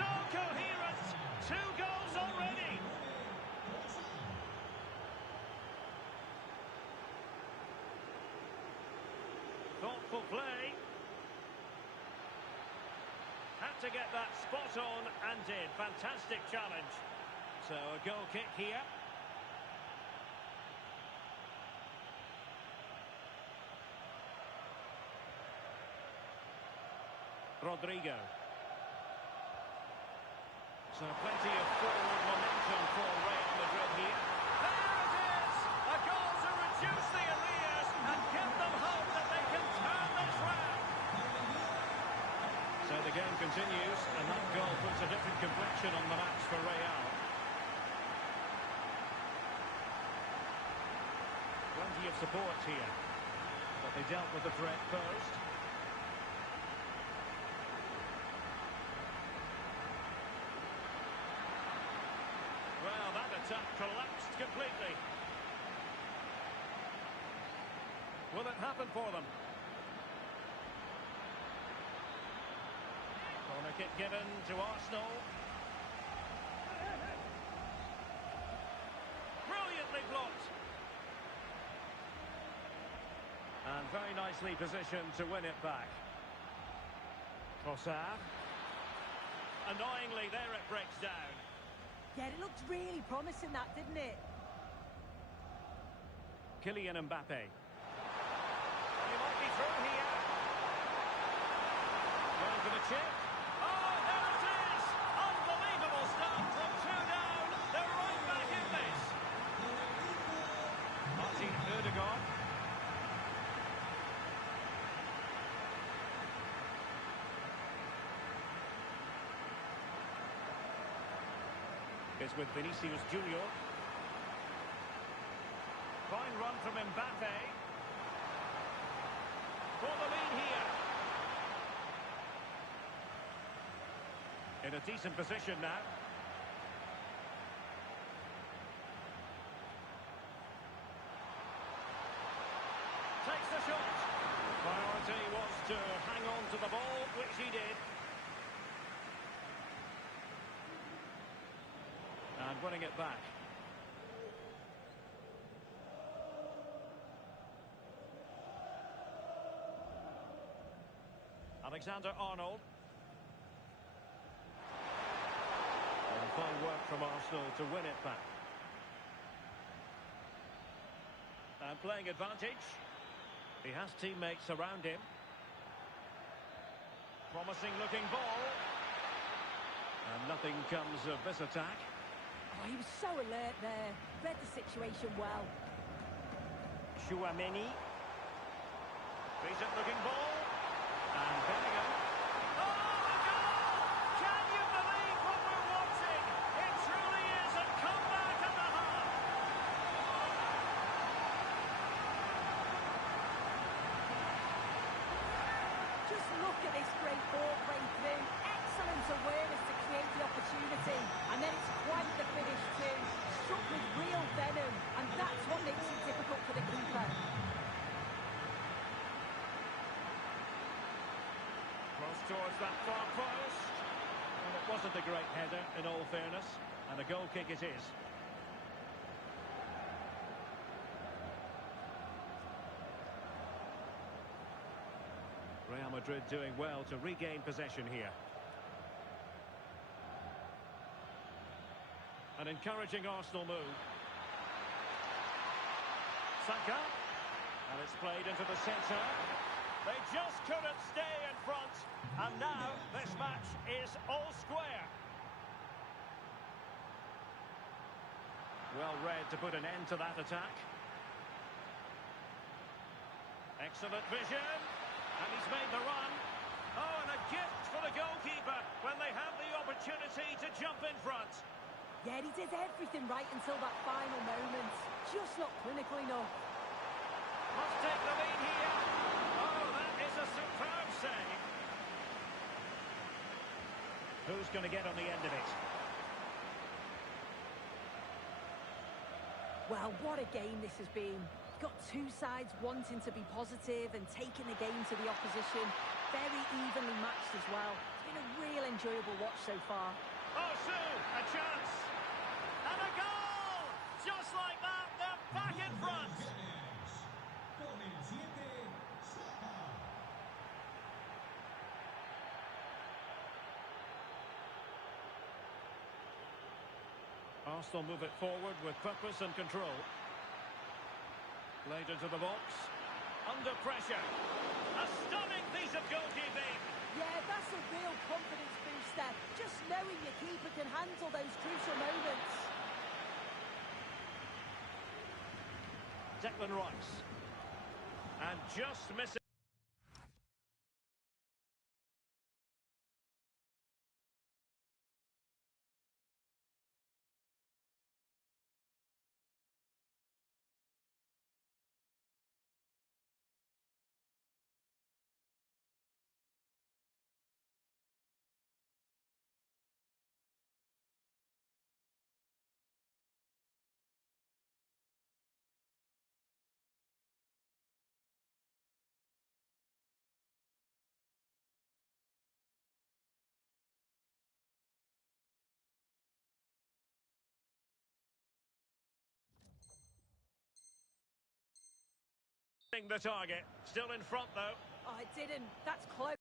So coherent! 2 goals already! Thoughtful play. Had to get that spot on and did. Fantastic challenge. So a goal kick here. Rodrigo. So plenty of forward momentum for Real Madrid here. There it is! A goal to reduce the arrears and give them hope that they can turn this round. So the game continues, and that goal puts a different complexion on the match for Real. Plenty of support here, but they dealt with the threat first. Well, that attack collapsed completely. Will it happen for them? Corner kick given to Arsenal. Brilliantly blocked. And very nicely positioned to win it back. Trossard. Annoyingly, there it breaks down. Yeah, it looked really promising, that, didn't it? Kylian Mbappe. He might be through here. Going for the chip. Oh, there it is! Unbelievable start from 2 down. They're right back in this. Martin Ødegaard. Is with Vinicius Junior. Fine run from Mbappe. For the lead here. In a decent position now. Takes the shot. Priority was to hang on to the ball, which he did. And winning it back. Alexander-Arnold. And fine work from Arsenal to win it back. And playing advantage. He has teammates around him. Promising looking ball. And nothing comes of this attack. Oh, he was so alert there. Read the situation well. Tchouaméni. Decent looking ball. And Bellingham. Oh, the goal! Can you believe what we're watching? It truly is a comeback and a half. Just look at this great ball breakthrough. Excellent awareness to create the opportunity. And then it's quite the finish too. Struck with real venom. And that's what makes it difficult for the keeper. Cross towards that far post. And it wasn't a great header, in all fairness. And a goal kick it is. Real Madrid doing well to regain possession here. An encouraging Arsenal move. Saka. And it's played into the centre. They just couldn't stay in front. And now this match is all square. Well read to put an end to that attack. Excellent vision. And he's made the run. Oh, and a gift for the goalkeeper when they have the opportunity to jump in front. Yeah, he did everything right until that final moment. Just not clinical enough. Must take the lead here. Oh, that is a superb save. Who's going to get on the end of it? Well, what a game this has been. Got two sides wanting to be positive and taking the game to the opposition. Very evenly matched as well. It's been a real enjoyable watch so far. Oh, Sue, a chance. And a goal! Just like that, they're back in front. Arsenal move it forward with purpose and control. Played into the box. Under pressure. A stunning piece of goalkeeping. Yeah, that's a real confidence booster. Just knowing your keeper can handle those crucial moments. Declan Rice. And just missing. The target. Still in front, though. Oh, it didn't. That's close.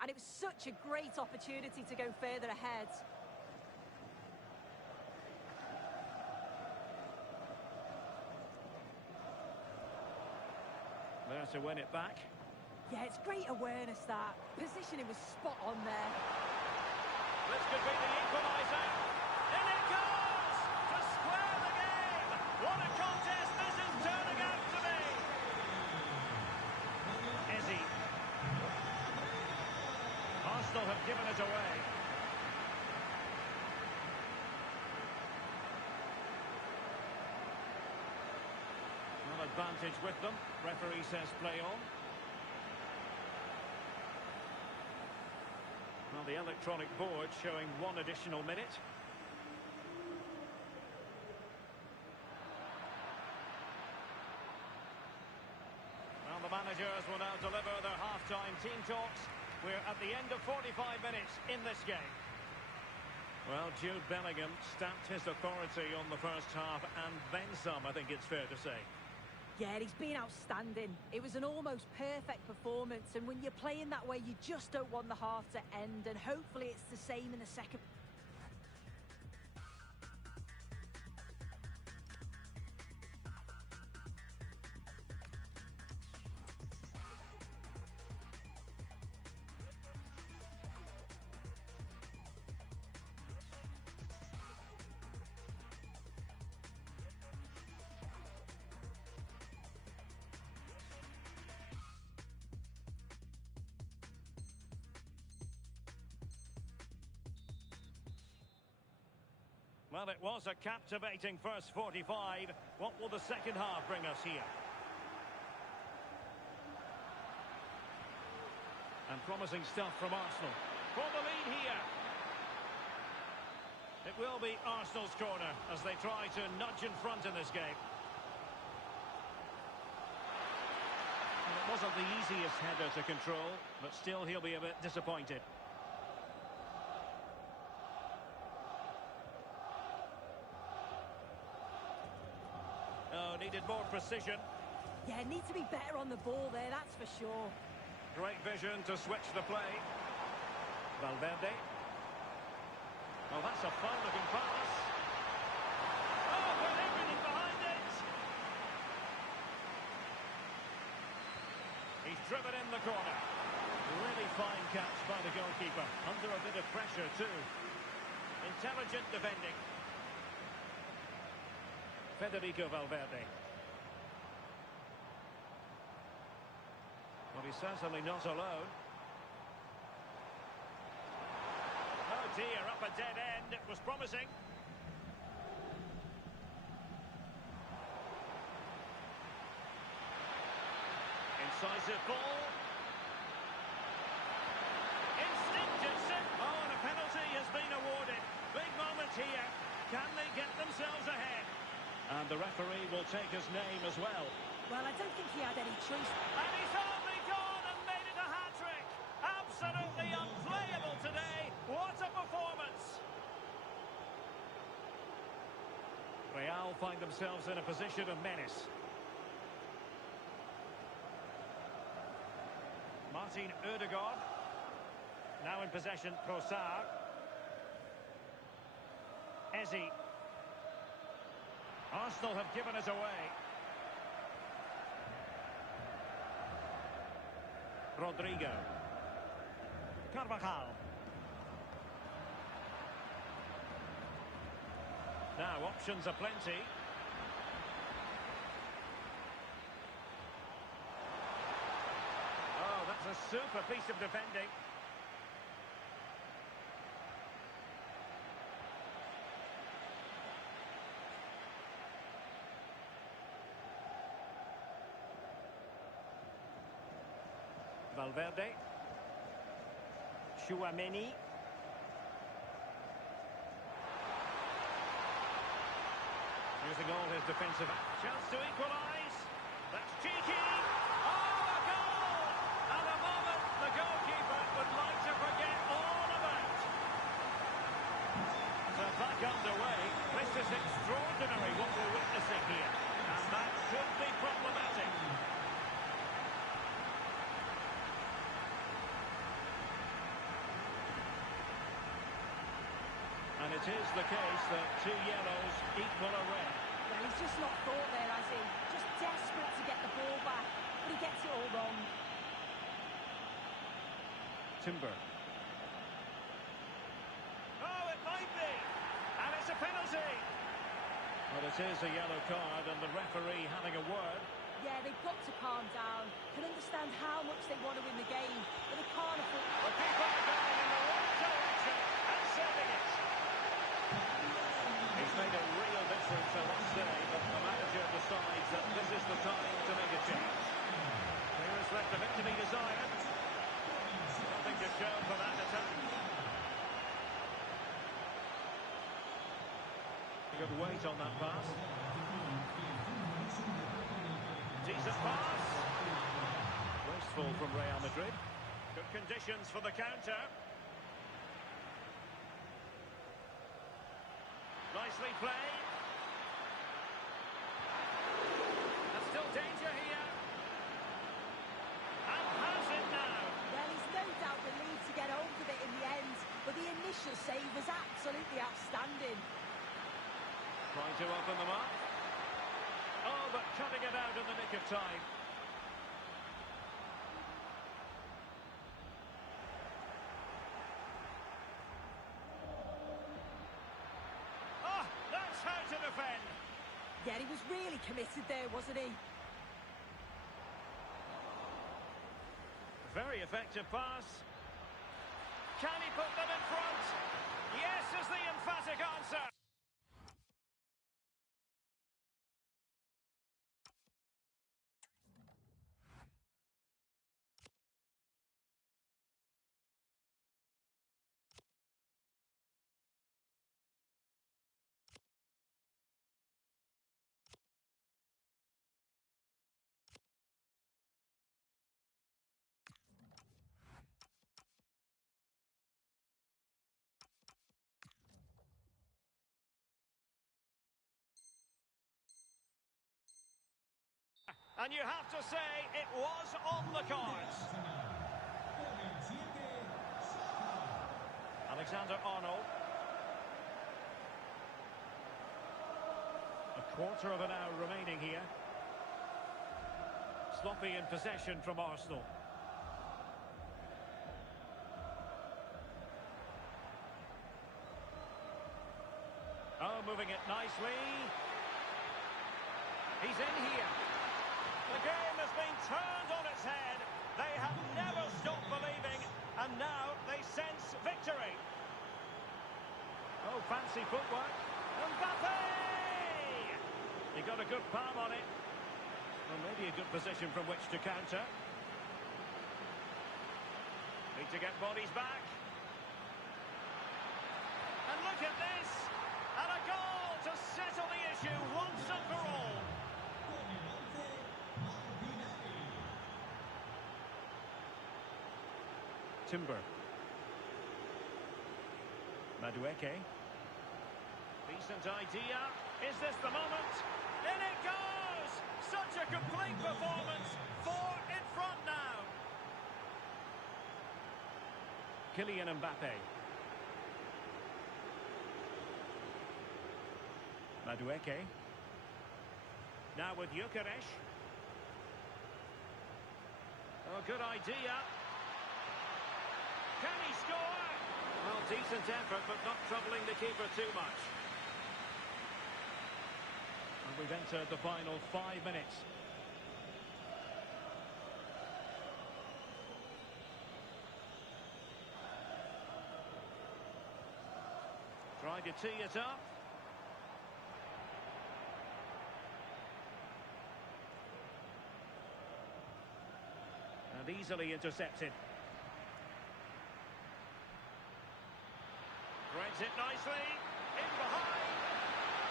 And it was such a great opportunity to go further ahead. There to win it back. Yeah, it's great awareness, that. Positioning was spot on there. This could be the equaliser. In it goes! To square the game! What a contest this is turning out to be! Ezzy. Arsenal have given it away. Well, advantage with them. Referee says play on. Well, the electronic board showing one additional minute. Well, the managers will now deliver their half-time team talks. We're at the end of 45 minutes in this game. Well, Jude Bellingham stamped his authority on the first half and then some, I think it's fair to say. Yeah, he's been outstanding. It was an almost perfect performance, and when you're playing that way, you just don't want the half to end, and hopefully it's the same in the second. Well, it was a captivating first 45. What will the second half bring us here? And promising stuff from Arsenal. For the lead here. It will be Arsenal's corner as they try to nudge in front in this game. And it wasn't the easiest header to control, but still he'll be a bit disappointed. Oh, needed more precision. Yeah, need to be better on the ball there, that's for sure. Great vision to switch the play. Valverde. Oh, that's a fine-looking pass. Oh, with everything behind it. He's driven in the corner. Really fine catch by the goalkeeper. Under a bit of pressure, too. In intelligent defending. Federico Valverde. Well, he's certainly not alone. Oh dear, up a dead end. It was promising. Incisive ball. Instinctive. Oh, and a penalty has been awarded. Big moment here. Can they get themselves ahead? And the referee will take his name as well. Well, I don't think he had any choice. And he's only gone and made it a hat-trick. Absolutely unplayable today. What a performance. Real find themselves in a position of menace. Martin Ødegaard. Now in possession, Trossard. Eze. Arsenal have given us away. Rodrigo. Carvajal. Now, options are plenty. Oh, that's a super piece of defending. Valverde. Tchouaméni. Using all his defensive chance to equalise. That's cheeky. Oh, a goal! And a moment the goalkeeper would like to forget all about. So back underway. This is extraordinary what we're witnessing here. And that could be problematic. And it is the case that 2 yellows equal a red. Well, he's just not thought there, has he? Just desperate to get the ball back, but he gets it all wrong. Timber. Oh, it might be. And it's a penalty. Well, it is a yellow card and the referee having a word. Yeah, they've got to calm down. Can understand how much they want to win the game, but they can't afford... The keeper going in the right direction and saving it. He's made a real difference, I must say, but the manager decides that this is the time to make a change. There is left a bit to be desired. Nothing to show for that attack. Good weight on that pass. Decent pass. Wasteful from Real Madrid. Good conditions for the counter. Nicely played. There's still danger here. And has it now. Well, he's no doubt relieved to get hold of it in the end, but the initial save was absolutely outstanding. Trying to open them up. Oh, but cutting it out in the nick of time. Oh, that's how to defend. Yeah, he was really committed there, wasn't he? Very effective pass. Can he put them in front? Yes is the emphatic answer. And you have to say, it was on the cards. Alexander-Arnold. A quarter of an hour remaining here. Sloppy in possession from Arsenal. moving it nicely. He's in here. The game has been turned on its head. They have never stopped believing, and now they sense victory. Oh, fancy footwork. Mbappe! He got a good palm on it. Well, maybe a good position from which to counter. Need to get bodies back. And look at this! And a goal to settle the issue once and for all. Timber. Madueke. Decent idea. Is this the moment? In it goes! Such a complete performance. 4 in front now. Kylian Mbappe. Madueke. Now with Gyökeres. Oh, good idea. Can he score? Well, decent effort, but not troubling the keeper too much. And we've entered the final 5 minutes. Try to tee it up. And easily intercepted. Threads it nicely, in behind,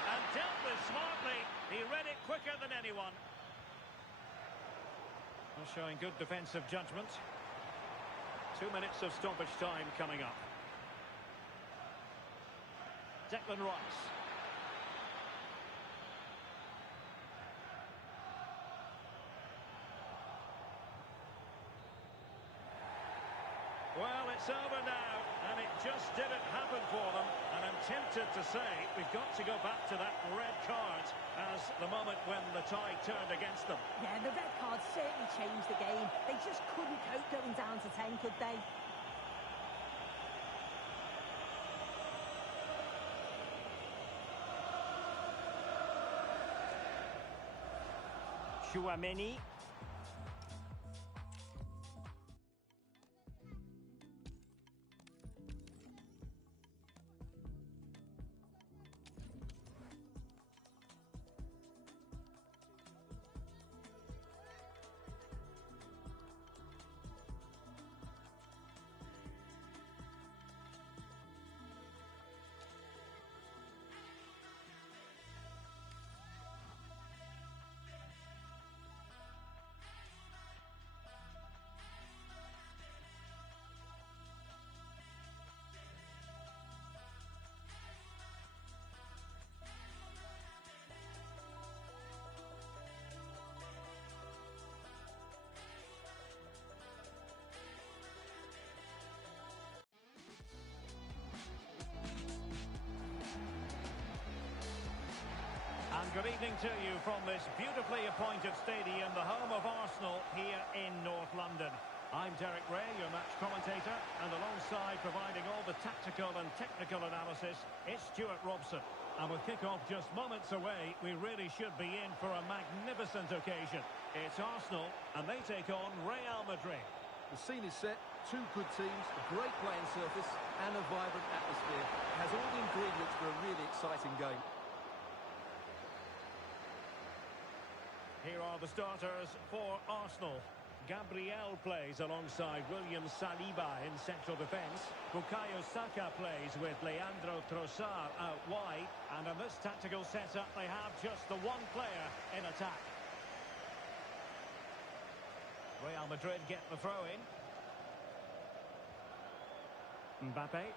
and dealt with smartly. He read it quicker than anyone. Well, showing good defensive judgment. 2 minutes of stoppage time coming up. Declan Rice. Well, it's over now, and it just didn't happen for them. And I'm tempted to say we've got to go back to that red card as the moment when the tide turned against them. Yeah, the red card certainly changed the game. They just couldn't cope going down to 10, could they? Tchouaméni. And good evening to you from this beautifully appointed stadium, the home of Arsenal here in North London. I'm Derek Ray, your match commentator, and alongside providing all the tactical and technical analysis, it's Stuart Robson. And with kick-off just moments away, we really should be in for a magnificent occasion. It's Arsenal, and they take on Real Madrid. The scene is set, 2 good teams, a great playing surface, and a vibrant atmosphere. It has all the ingredients for a really exciting game. Here are the starters for Arsenal. Gabriel plays alongside William Saliba in central defence. Bukayo Saka plays with Leandro Trossard out wide. And in this tactical setup, they have just the one player in attack. Real Madrid get the throw in. Mbappe.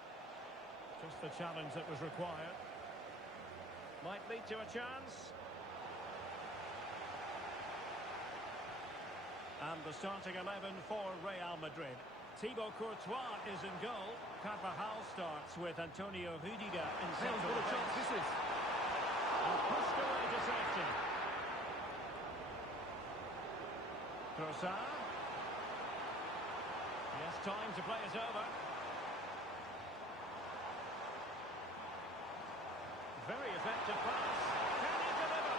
Just the challenge that was required. Might lead to a chance. And the starting 11 for Real Madrid. Thibaut Courtois is in goal. Carvajal starts with Antonio Rüdiger in central What a chance defence. this is. And pushed away to safety. Trossard. He has time to play it over. Very effective pass. Can he deliver?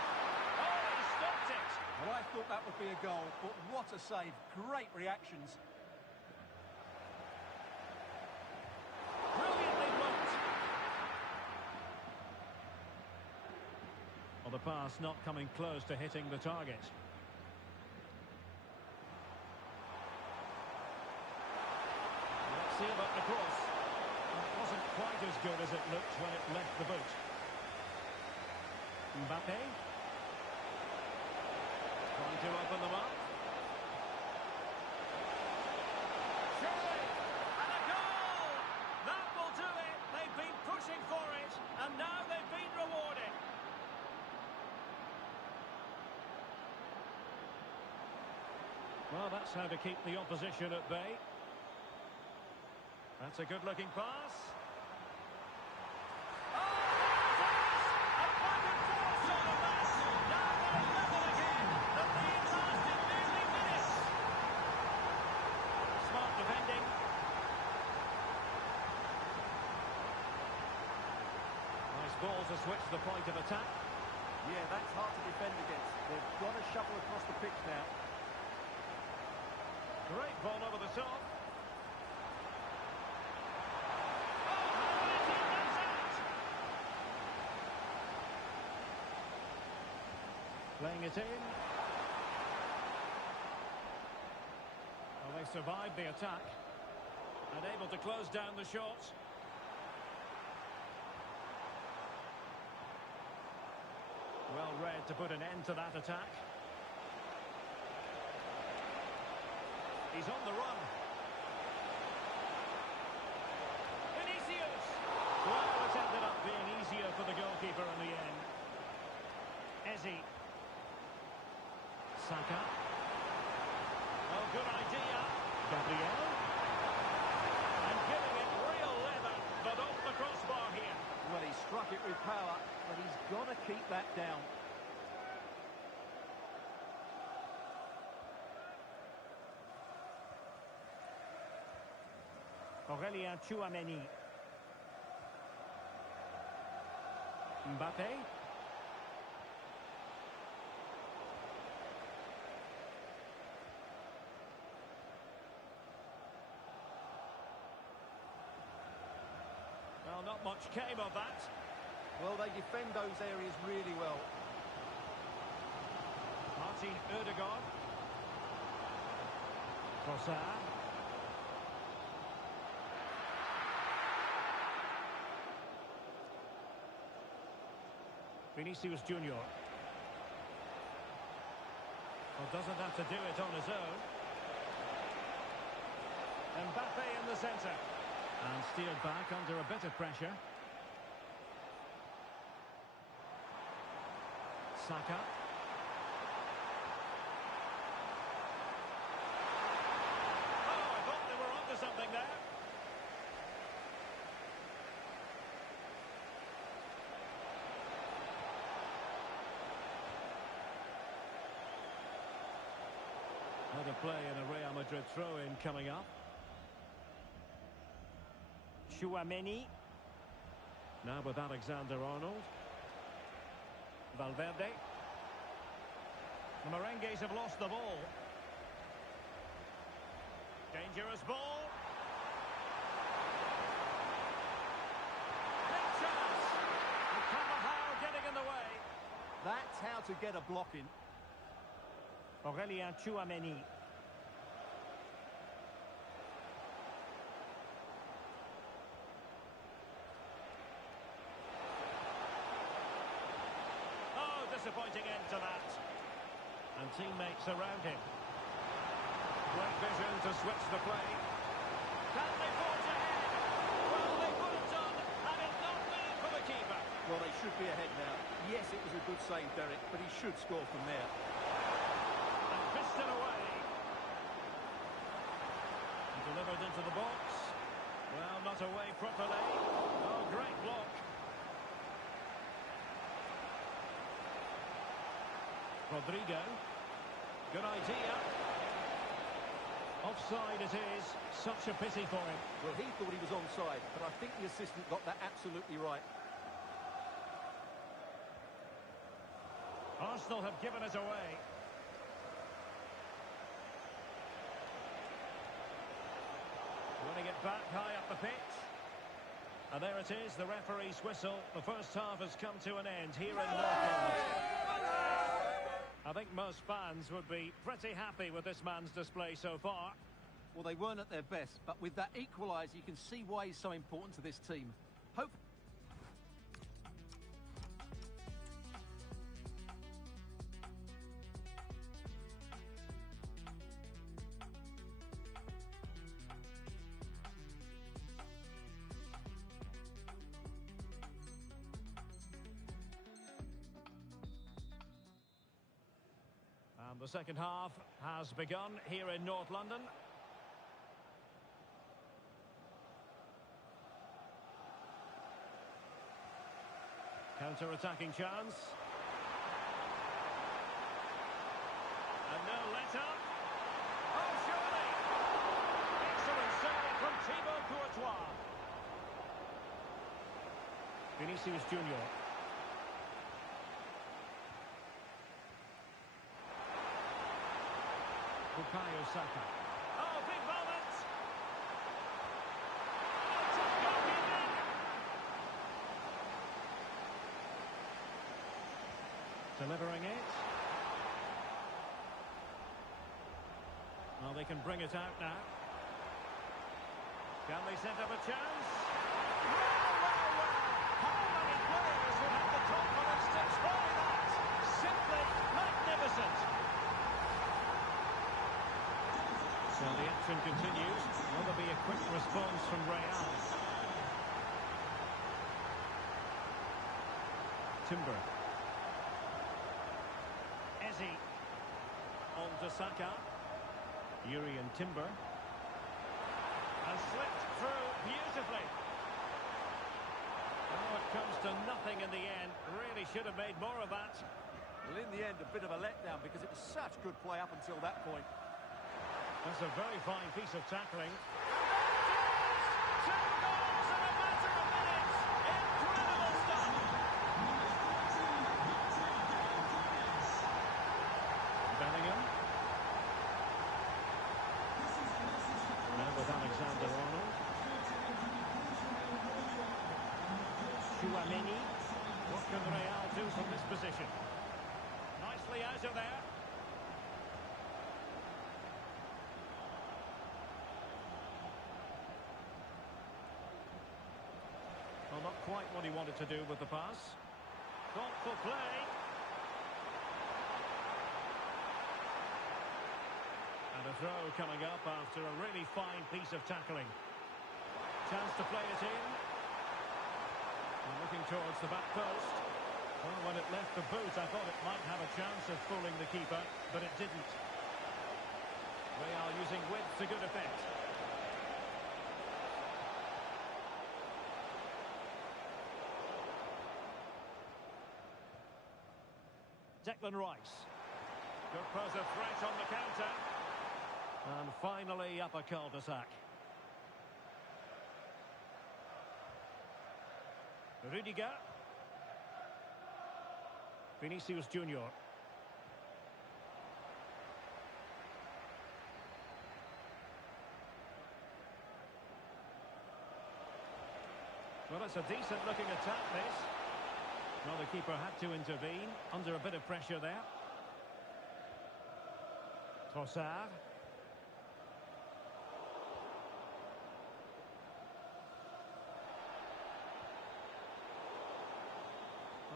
Oh, he stopped it. Well, I thought that would be a goal, but what a save. Great reactions. Brilliantly blocked. Well, the pass not coming close to hitting the target. Let's see about the cross. It wasn't quite as good as it looked when it left the boot. Mbappe. Trying to open them up. Surely! And a goal! That will do it! They've been pushing for it, and now they've been rewarded. Well, that's how to keep the opposition at bay. That's a good-looking pass. Oh, a pointed force on the pass. Now they're level again. The lead lasted nearly minutes. Smart defending. Nice ball to switch the point of attack. Yeah, that's hard to defend against. They've got to shuffle across the pitch now. Great ball over the top. Playing it in. Well, they survived the attack and able to close down the shots. Well read to put an end to that attack. He's on the run. Vinicius! Well, it's ended up being easier for the goalkeeper in the end. Eze. Saka. Oh, good idea. Gabriel. And giving it real leather, but off the crossbar here. Well, he struck it with power, but he's got to keep that down. Aurélien Tchouameni. Mbappe. Well, not much came of that. Well, they defend those areas really well. Martin Ødegaard. Trossard. Vinicius Junior. Well, doesn't have to do it on his own. Mbappe in the centre. And steered back under a bit of pressure. Saka. Oh, I thought they were onto something there. Another play in a Real Madrid throw-in coming up. Tchouameni. Now with Alexander-Arnold. Valverde. The Merengues have lost the ball. Dangerous ball. Big chance. And Carvajal getting in the way. That's how to get a block in. Aurélien Tchouameni. Oh, disappointing end to that. And teammates around him. Great vision to switch the play. Can they forge ahead? Well, they could have done had it not been for the keeper. Well, they should be ahead now. Yes, it was a good save, Derek, but he should score from there. Fisted away. Delivered into the box. Well, not away properly. Oh, great block. Rodrigo. Good idea. Offside it is. Such a pity for him. Well, he thought he was onside, but I think the assistant got that absolutely right. Arsenal have given it away. Winning it back high up the pitch. And there it is, the referee's whistle. The first half has come to an end here in North London. I think most fans would be pretty happy with this man's display so far. Well, they weren't at their best, but with that equaliser, you can see why he's so important to this team. Hope. And the second half has begun here in North London. Counter-attacking chance. And no let-up. Oh, surely! Excellent save from Thibaut Courtois. Vinicius Junior. Bukayo Saka. Oh, big moment! Delivering it. Well, they can bring it out now. Can they set up a chance? Well! How many players would have the confidence to try that? Simply magnificent. So the action continues. Will there be a quick response from Real? Timber. Eze. On to Saka. Urian Timber. Has slipped through beautifully. Oh, it comes to nothing in the end. Really should have made more of that. Well, in the end, a bit of a letdown because it was such good play up until that point. That's a very fine piece of tackling. Two goals in a matter of minutes. Incredible stuff. Bellingham. Now with Alexander-Arnold. Tchouaméni. What can Real do from this position? Nicely out of there. Well, not quite what he wanted to do with the pass. Thoughtful play. And a throw coming up after a really fine piece of tackling. Chance to play it in. And looking towards the back post. Well, when it left the boot, I thought it might have a chance of fooling the keeper, but it didn't. Real using width to good effect. Declan Rice. Could pose a threat on the counter. And finally up a cul-de-sac. Rudiger. Vinicius Junior. Well, it's a decent looking attack, this. Well, the keeper had to intervene under a bit of pressure there. Trossard.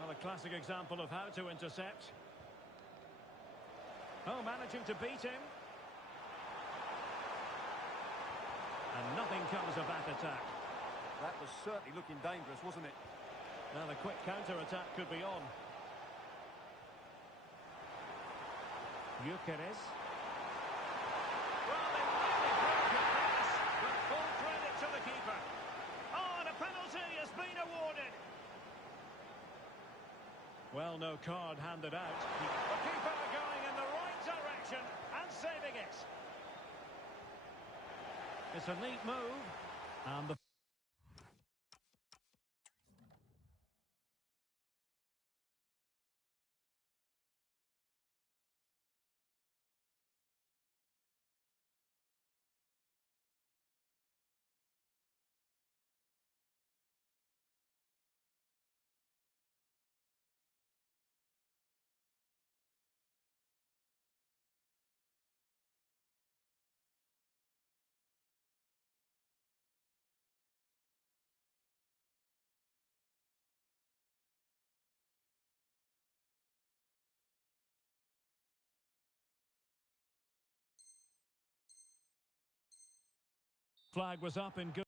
Well, a classic example of how to intercept. Oh, managing to beat him. And nothing comes of that attack. That was certainly looking dangerous, wasn't it? Now the quick counter-attack could be on. Gyökeres. Well, they really broke the press, but full credit to the keeper. Oh, and a penalty has been awarded. Well, no card handed out. The keeper going in the right direction and saving it. It's a neat move. And the flag was up in good...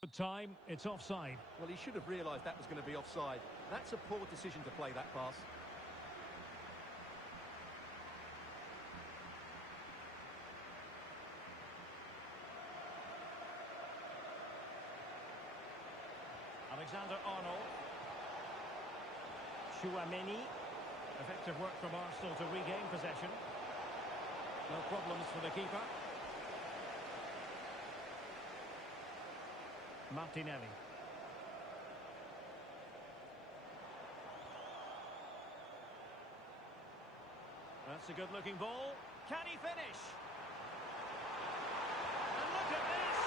Good time, it's offside. Well, he should have realised that was going to be offside. That's a poor decision to play that pass. Alexander-Arnold. Tchouaméni. Effective work from Arsenal to regain possession. No problems for the keeper. Martinelli. That's a good-looking ball. Can he finish? And look at this!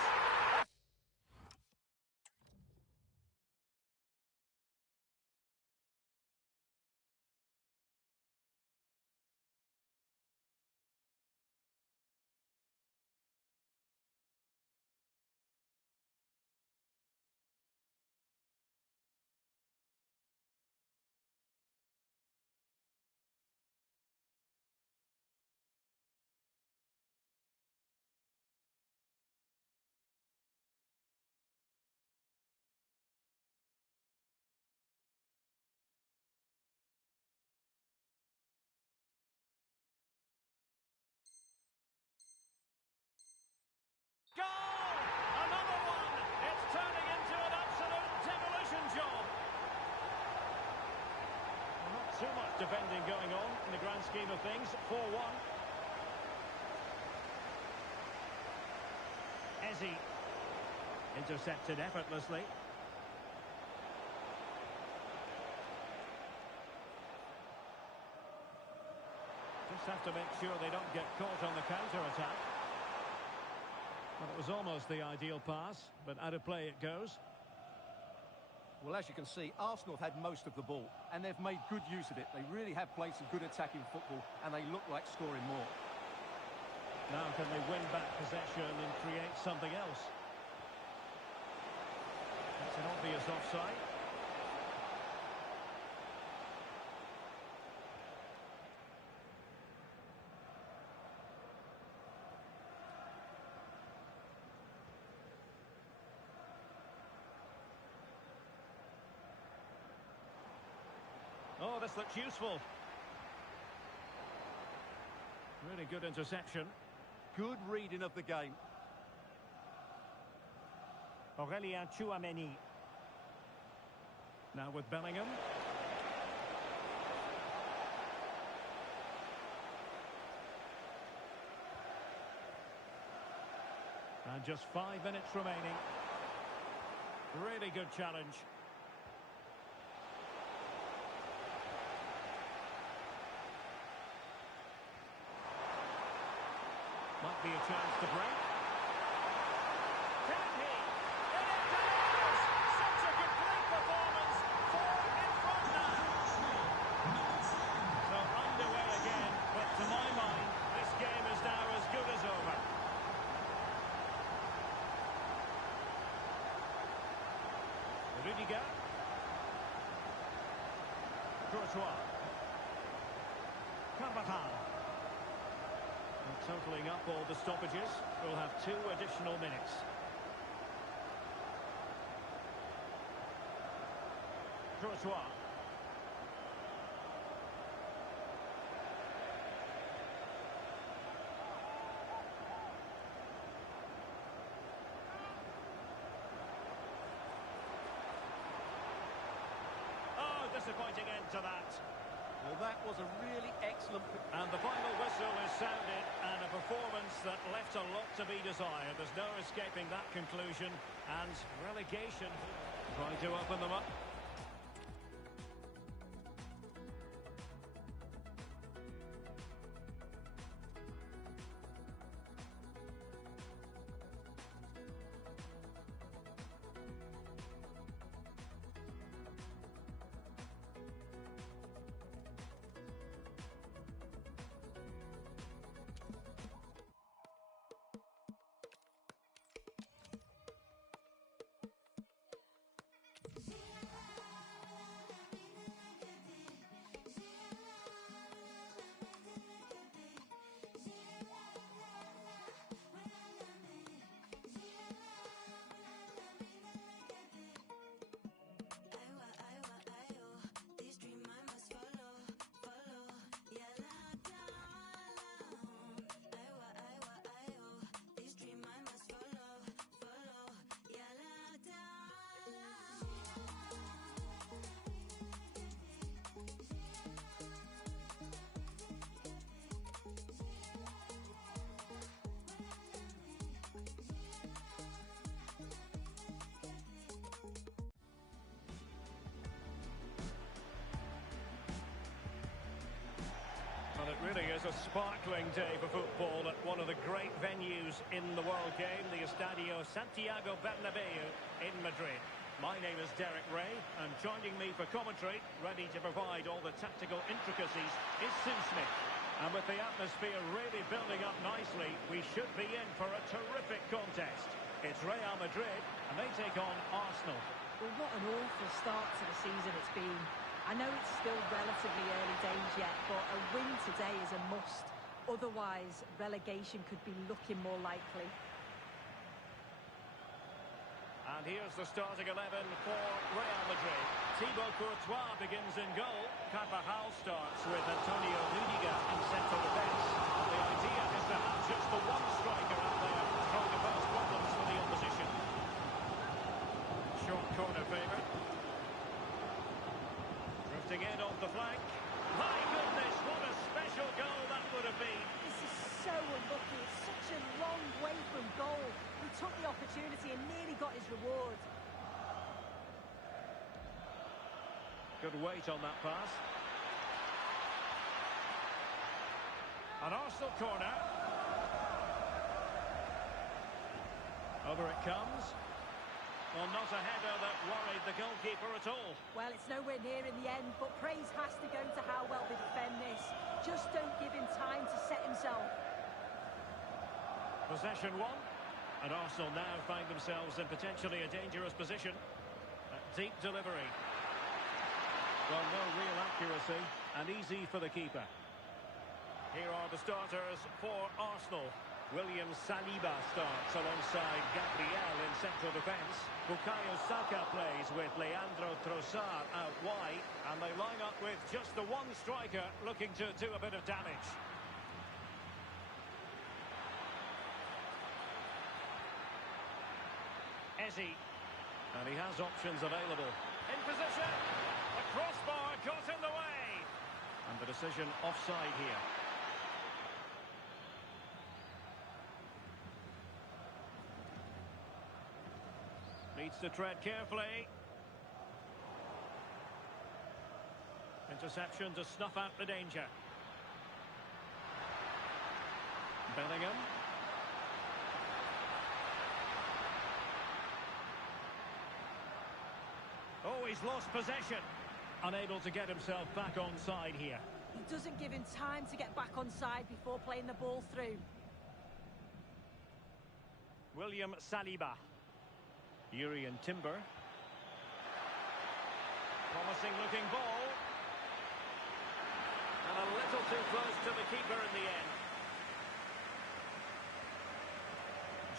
Goal! Another one! It's turning into an absolute demolition job. Well, not too much defending going on in the grand scheme of things. 4-1. Eze. Intercepted effortlessly. Just have to make sure they don't get caught on the counter-attack. Well, it was almost the ideal pass, but out of play it goes. Well, as you can see, Arsenal have had most of the ball, and they've made good use of it. They really have played some good attacking football, and they look like scoring more. Now can they win back possession and create something else? That's an obvious offside. Oh, this looks useful. Really good interception. Good reading of the game. Aurélien Tchouaméni. Now with Bellingham. And just 5 minutes remaining. Really good challenge. Might be a chance to break. Can he? And it goes! Such a complete performance. 4 in front now. So underway again, but to my mind, this game is now as good as over. Rudiger. Courtois. Carvajal. Totaling up all the stoppages, we'll have 2 additional minutes. Courtois. Oh, disappointing end to that. Well, that was a really excellent... And the final whistle is sounded, and a performance that left a lot to be desired. There's no escaping that conclusion, and relegation trying to open them up. Well, it really is a sparkling day for football at one of the great venues in the world game, the Estadio Santiago Bernabeu in Madrid. My name is Derek Ray, and joining me for commentary, ready to provide all the tactical intricacies, is Sue Smith. And with the atmosphere really building up nicely, we should be in for a terrific contest. It's Real Madrid, and they take on Arsenal. Well, what an awful start to the season it's been. I know it's still relatively early days yet, but a win today is a must. Otherwise, relegation could be looking more likely. And here's the starting 11 for Real Madrid. Thibaut Courtois begins in goal. Carvajal starts with Antonio Rudiger in central defence. The idea is to have just the one striker out there trying to cause problems for the opposition. Short corner favourite. Drifting in off the flank. My goodness, what a special goal that would have been. This is so unlucky. It's such a long way from goal. He took the opportunity and nearly got his reward. Good weight on that pass. An Arsenal corner. Over it comes. Well, not a header that worried the goalkeeper at all. Well, it's nowhere near in the end, but praise has to go to how well they defend this. Just don't give him time to set himself. Possession one. And Arsenal now find themselves in potentially a dangerous position. A deep delivery. Well, no real accuracy, and easy for the keeper. Here are the starters for Arsenal. William Saliba starts alongside Gabriel in central defence. Bukayo Saka plays with Leandro Trossard out wide. And they line up with just the one striker looking to do a bit of damage. Eze. And he has options available. In position. The crossbar got in the way. And the decision offside here. Needs to tread carefully. Interception to snuff out the danger. Bellingham. Oh, he's lost possession. Unable to get himself back on side here. He doesn't give him time to get back on side before playing the ball through. William Saliba. Jurrien Timber. Promising looking ball. And a little too close to the keeper in the end.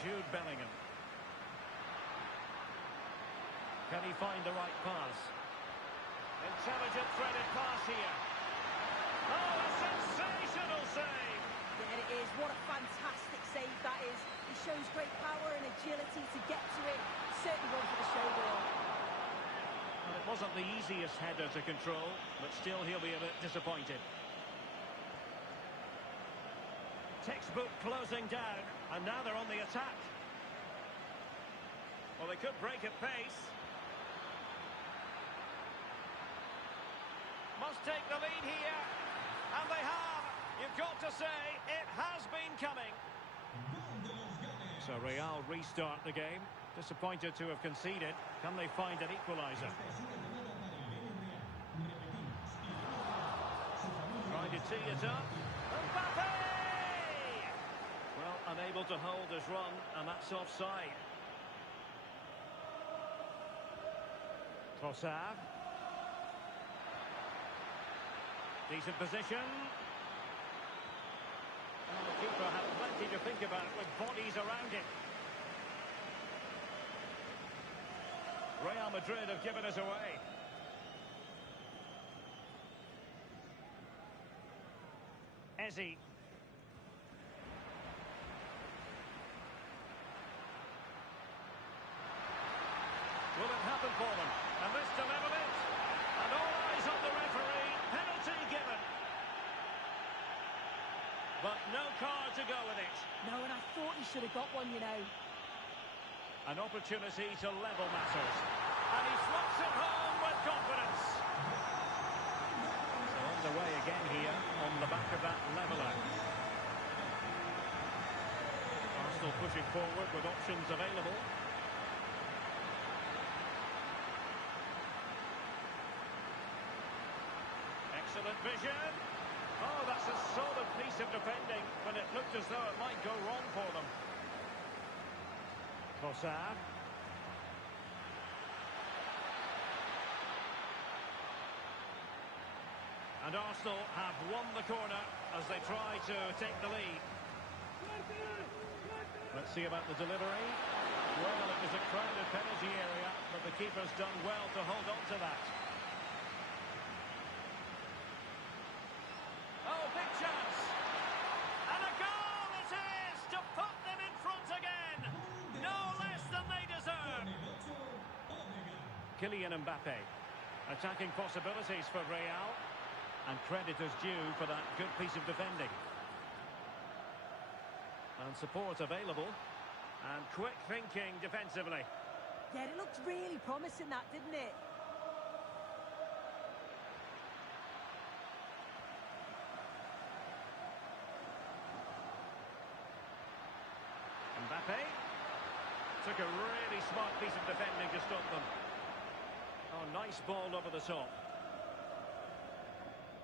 Jude Bellingham. Can he find the right pass? Intelligent threaded pass here. Oh, a sensational save! There it is. What a fantastic save that is. He shows great power and agility to get to it. Certainly one for the shoulder. A And it wasn't the easiest header to control, but still he'll be a bit disappointed. Textbook closing down, and now they're on the attack. Well, they could break at pace. Must take the lead here, and they have. You've got to say, it has been coming. So Real restart the game. Disappointed to have conceded. Can they find an equaliser? Trying to tee it up. Mbappe! Well, unable to hold his run, and that's offside. Trossard. Decent position. And the keeper had plenty to think about with bodies around him. Real Madrid have given us away. Ezzi. Will it happen for them? And this to level it. And all eyes on the referee. Penalty given. But no card to go with it. No, and I thought he should have got one, you know. An opportunity to level matters. And he slots it home with confidence. So on the way again here on the back of that leveller. Arsenal pushing forward with options available. Excellent vision. Oh, that's a solid piece of defending when it looked as though it might go wrong for them. Trossard. And Arsenal have won the corner as they try to take the lead. Let's see about the delivery. Well, it was a crowded penalty area, but the keeper's done well to hold on to that. Oh, big chance. And a goal it is to put them in front again. No less than they deserve. Kylian Mbappe. Attacking possibilities for Real. And credit is due for that good piece of defending. And support available. And quick thinking defensively. Yeah, it looked really promising, that, didn't it? Mbappe took a really smart piece of defending to stop them. Oh, nice ball over the top.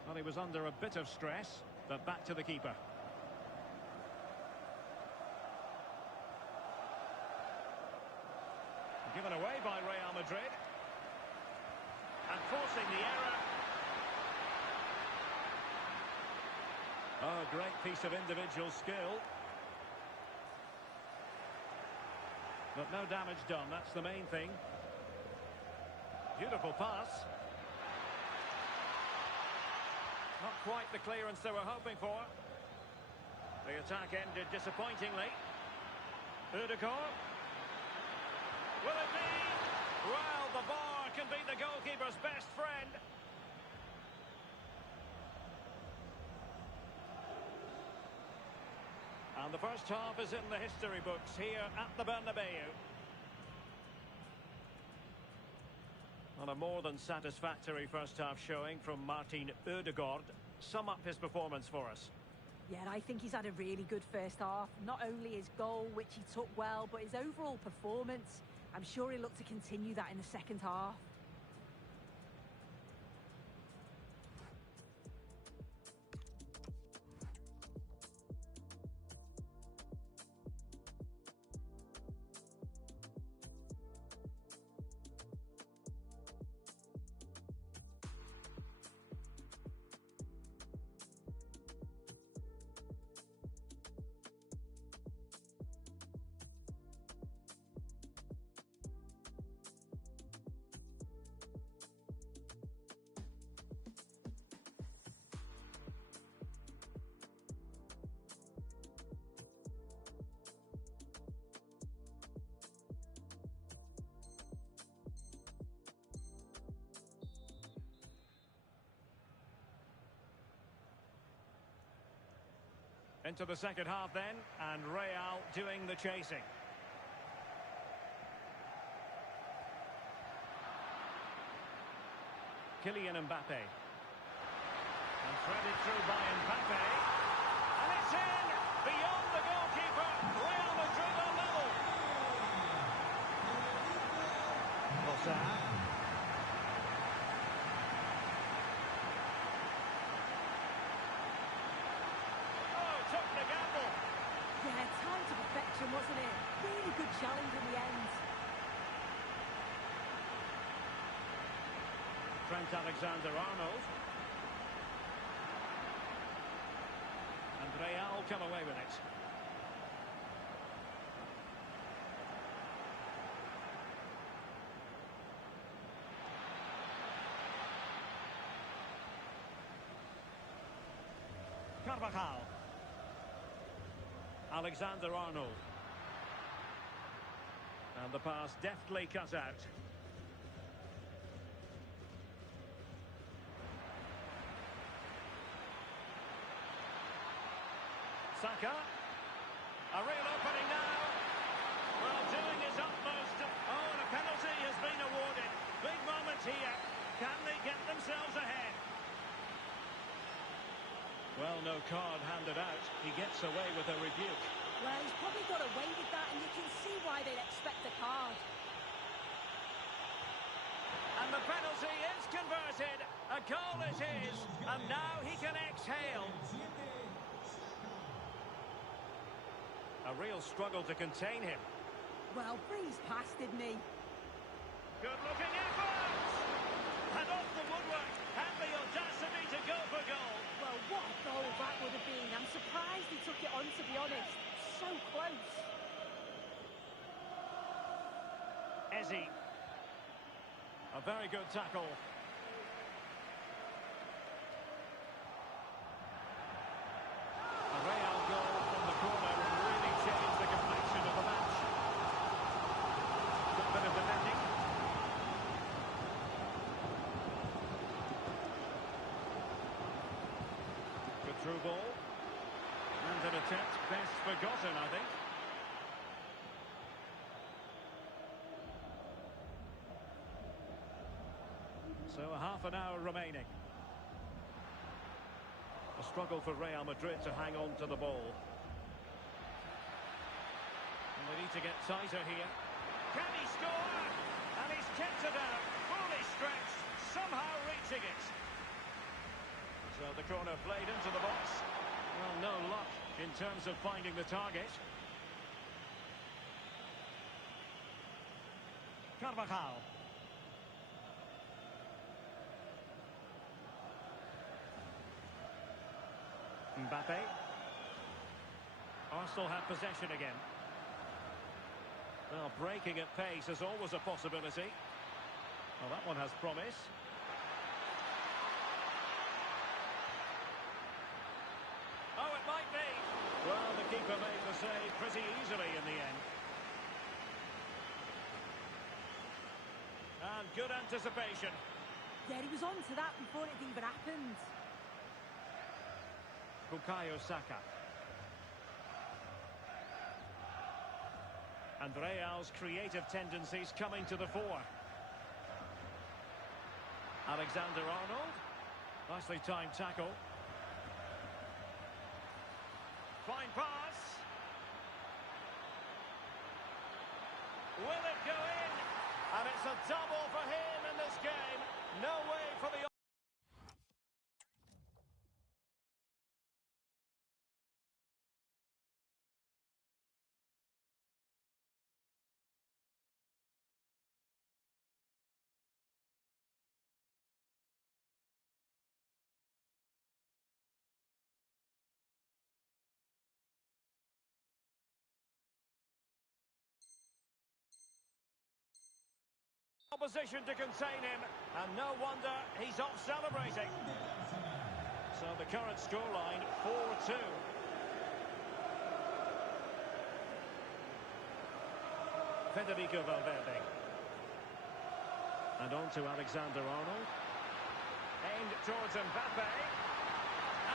Well, he was under a bit of stress, but back to the keeper. Given away by Real Madrid. And forcing the error. Oh, great piece of individual skill. But no damage done, that's the main thing. Beautiful pass. Not quite the clearance they were hoping for. The attack ended disappointingly. Ødegaard. Will it be? Well, the bar can be the goalkeeper's best friend. And the first half is in the history books here at the Bernabeu. On a more than satisfactory first half showing from Martin Ødegaard. Sum up his performance for us. Yeah, I think he's had a really good first half. Not only his goal, which he took well, but his overall performance. I'm sure he'll look to continue that in the second half. Into the second half then, and Real doing the chasing. Kylian Mbappe. And threaded through by Mbappe. And it's in! Beyond the goalkeeper. Real Madrid are level. Bossa. Took the gamble. Yeah, time to perfection, wasn't it? Really good challenge in the end. Trent Alexander-Arnold. And Real come away with it. Carvajal. Alexander-Arnold. And the pass deftly cut out. Saka. A real opening now. Well, doing his utmost. Oh, and a penalty has been awarded. Big moment here. Can they get themselves ahead? Well, no card handed out. He gets away with a rebuke. Well, he's probably got away with that, and you can see why they'd expect a card. And the penalty is converted. A goal is his, and now he can exhale. A real struggle to contain him. Well, breezed past, didn't he? Good-looking effort! And off the woodwork, and the audacity to go for goal. Well, what a goal that would have been. I'm surprised he took it on, to be honest. So close. Ezzy. A very good tackle. A Real goal from the corner will really change the complexion of the match. Good bit of defending. Good through ball. And an attempt best forgotten, I think. So a half an hour remaining. A struggle for Real Madrid to hang on to the ball. And they need to get tighter here. Can he score? And he's kept it out, fully stretched, somehow reaching it. So the corner played into the box. Well, no luck in terms of finding the target. Carvajal. Mbappe. Arsenal have possession again. Well, breaking at pace is always a possibility. Well, that one has promise. Oh, it might be. Well, the keeper made the save pretty easily in the end. And good anticipation. Yeah, he was on to that before it even happened. Bukayo Saka. And Real's creative tendencies coming to the fore. Alexander-Arnold. Nicely timed tackle. Fine pass. Will it go in? And it's a double for him in this game. No way for the... Opposition to contain him, and no wonder he's off celebrating. So the current scoreline, 4-2. Federico Valverde. And on to Alexander-Arnold. Aimed towards Mbappe.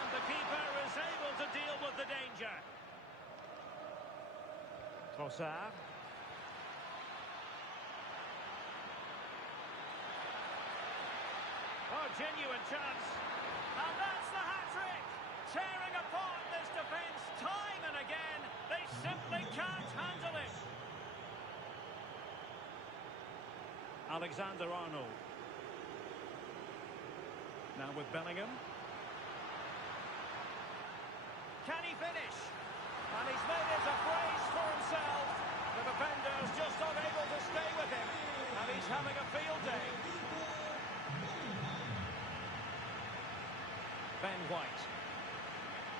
And the keeper is able to deal with the danger. Trossard. Oh, genuine chance. And that's the hat-trick. Tearing apart this defence time and again. They simply can't handle it. Alexander-Arnold. Now with Bellingham. Can he finish? And he's made it a brace for himself. The defender's just not able to stay with him. And he's having a field day. Ben White.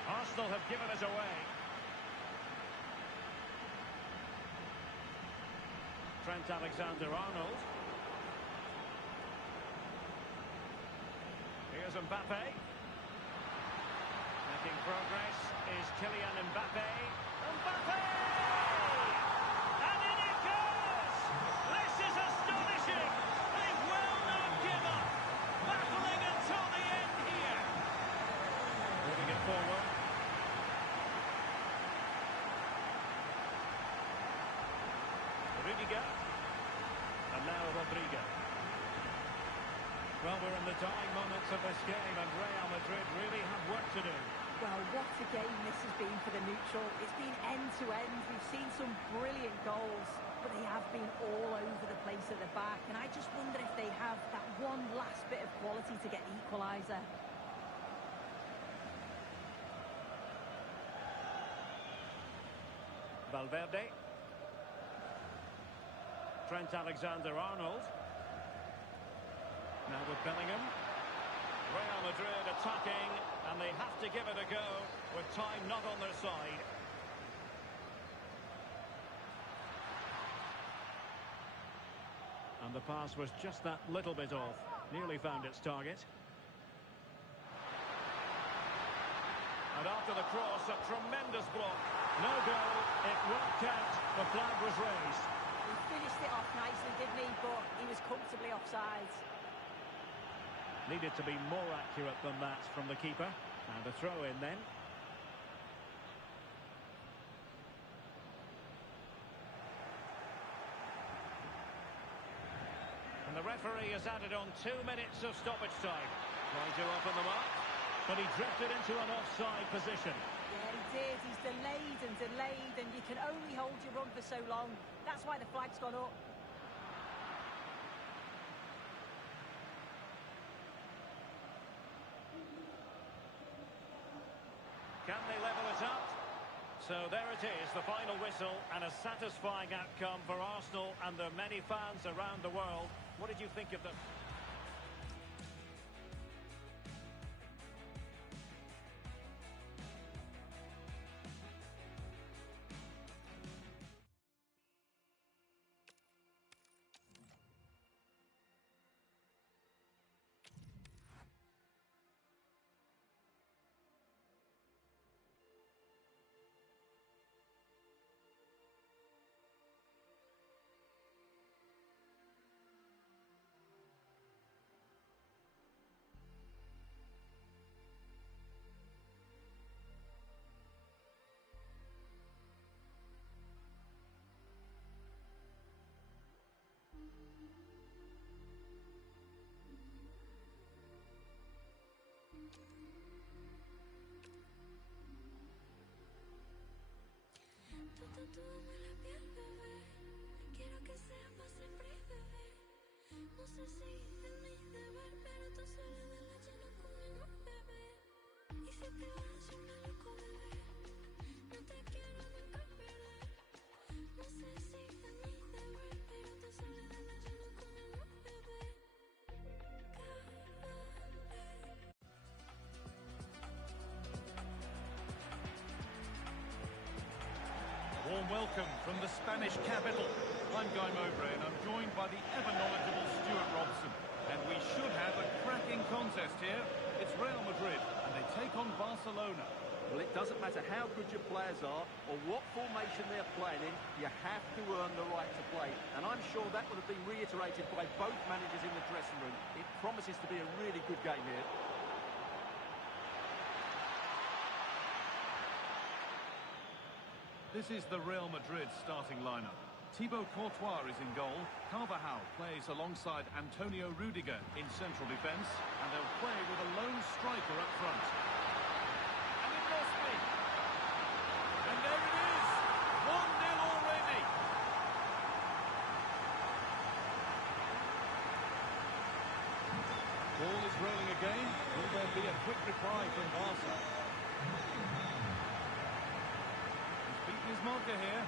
Arsenal have given it away. Trent Alexander-Arnold. Here's Mbappe. Making progress is Kylian Mbappe. Mbappe! And in it goes! This is astonishing! They will not give up! Battling until the end here! Moving it forward. Rudiger. And now Rodrigo. Well, we're in the dying moments of this game, and Real Madrid really have work to do. Well, what a game this has been for the neutral. It's been end-to-end. We've seen some brilliant goals, but they have been all over the place at the back. And I just wonder if they have that one last bit of quality to get the equaliser. Valverde. Trent Alexander-Arnold. Now with Bellingham. Real Madrid attacking, and they have to give it a go with time not on their side. And the pass was just that little bit off. Nearly found its target. And after the cross, a tremendous block. No goal, it won't count. The flag was raised. He finished it off nicely, didn't he? But he was comfortably offside. Needed to be more accurate than that from the keeper. And a throw in then. And the referee has added on 2 minutes of stoppage time. Trying to open them up, but he drifted into an offside position. Yeah, he did. He's delayed, and you can only hold your run for so long. That's why the flag's gone up. Can they level it up? So there it is, the final whistle, and a satisfying outcome for Arsenal and their many fans around the world. What did you think of them? Tatúame la piel, bebé. Quiero que sepas siempre, bebé. No sé si es mi deber, pero tu soledad la lleno conmigo, bebé. Y si te vas, yo me aloco, bebé. No te quiero nunca perder. No sé si es mi deber, pero tu soledad la lleno conmigo, bebé. Warm welcome from the Spanish capital. I'm Guy Mowbray and I'm joined by the ever-knowledgeable Stuart Robson. And we should have a cracking contest here. It's Real Madrid and they take on Barcelona. Well, it doesn't matter how good your players are or what formation they're playing in, you have to earn the right to play. And I'm sure that would have been reiterated by both managers in the dressing room. It promises to be a really good game here. This is the Real Madrid starting lineup. Thibaut Courtois is in goal. Carvajal plays alongside Antonio Rudiger in central defence. And they'll play with a lone striker up front. And it must be. And there it is. 1-0 already. Ball is rolling again. Will there be a quick reply from Barca? He's beaten his marker here.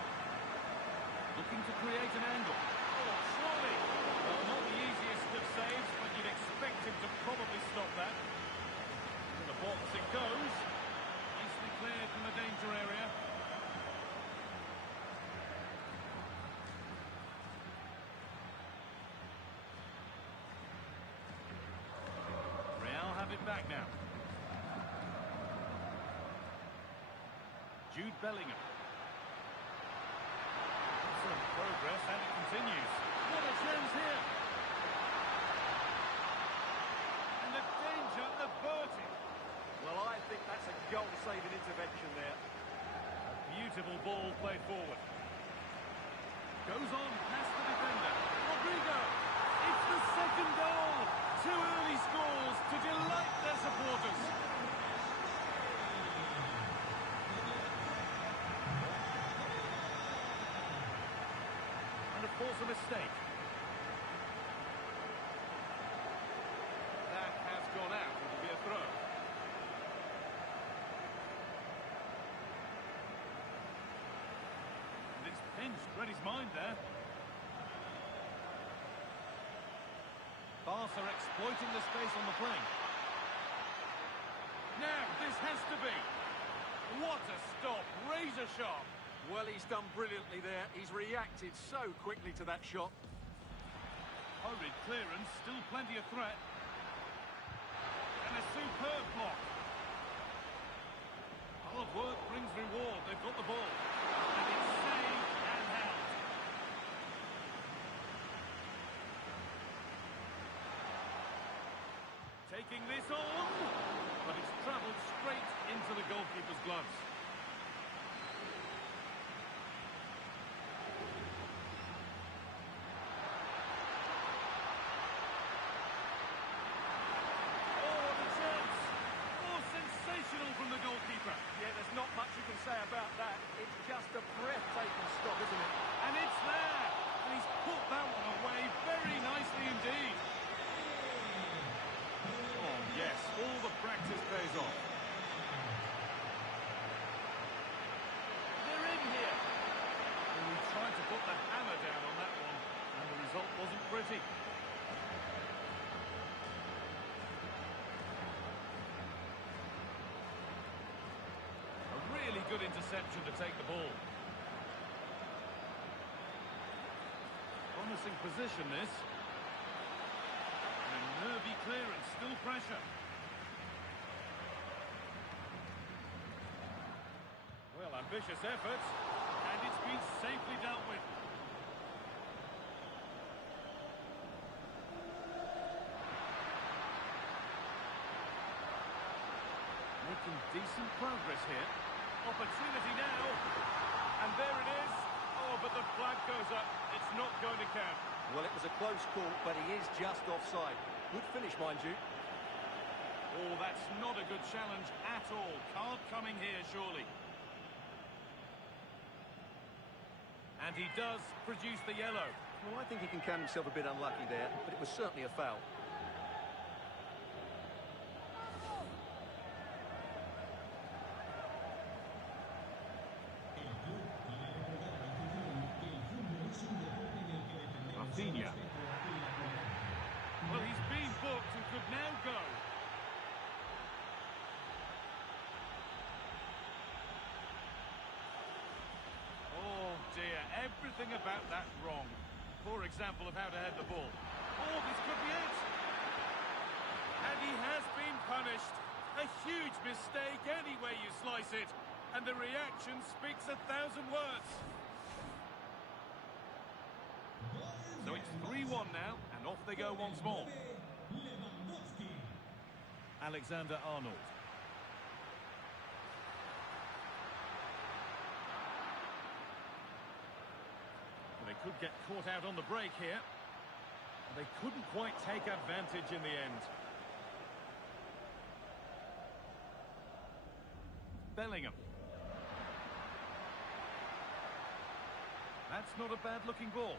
Looking to create an angle. Oh, surely! Well, not the easiest of saves, but you'd expect him to probably stop that. To the box it goes. Nicely cleared from the danger area. Real have it back now. Jude Bellingham. Progress, and it continues. What a chance here! And the danger averted. Well, I think that's a goal-saving intervention there. A beautiful ball played forward. Goes on past the defender. Rodrigo! It's the second goal! 2 early scores to delight their supporters. Force a mistake. That has gone out. It'll be a throw. And it's pinched. Read his mind there. Barca exploiting the space on the flank. Now, this has to be. What a stop. Razor sharp. Well, he's done brilliantly there. He's reacted so quickly to that shot. Hurried clearance, still plenty of threat. And a superb block. Hard work brings reward. They've got the ball. And it's saved and held. Taking this on. But it's travelled straight into the goalkeeper's gloves. From the goalkeeper. Yeah, there's not much you can say about that. It's just a breathtaking stop, isn't it? And it's there! And he's put that one away very nicely indeed. Oh, yes, all the practice pays off. They're in here. And we tried to put the hammer down on that one, and the result wasn't pretty. Good interception to take the ball. Promising position, this. And a nervy clearance, still pressure. Well, ambitious effort, and it's been safely dealt with. Making decent progress here. Opportunity now, and there it is. Oh, but the flag goes up. It's not going to count. Well, it was a close call, but he is just offside. Good finish, mind you. Oh, that's not a good challenge at all. Card coming here, surely. And he does produce the yellow. Well, I think he can count himself a bit unlucky there, but it was certainly a foul. Rafinha. Well, he's been booked and could now go. Oh dear, everything about that wrong. Poor example of how to head the ball. Oh, this could be it. And he has been punished. A huge mistake any way you slice it. And the reaction speaks 1,000 words. So it's 3-1 now, and off they go once more. Alexander-Arnold. could get caught out on the break here. They couldn't quite take advantage in the end. Bellingham. That's not a bad-looking ball.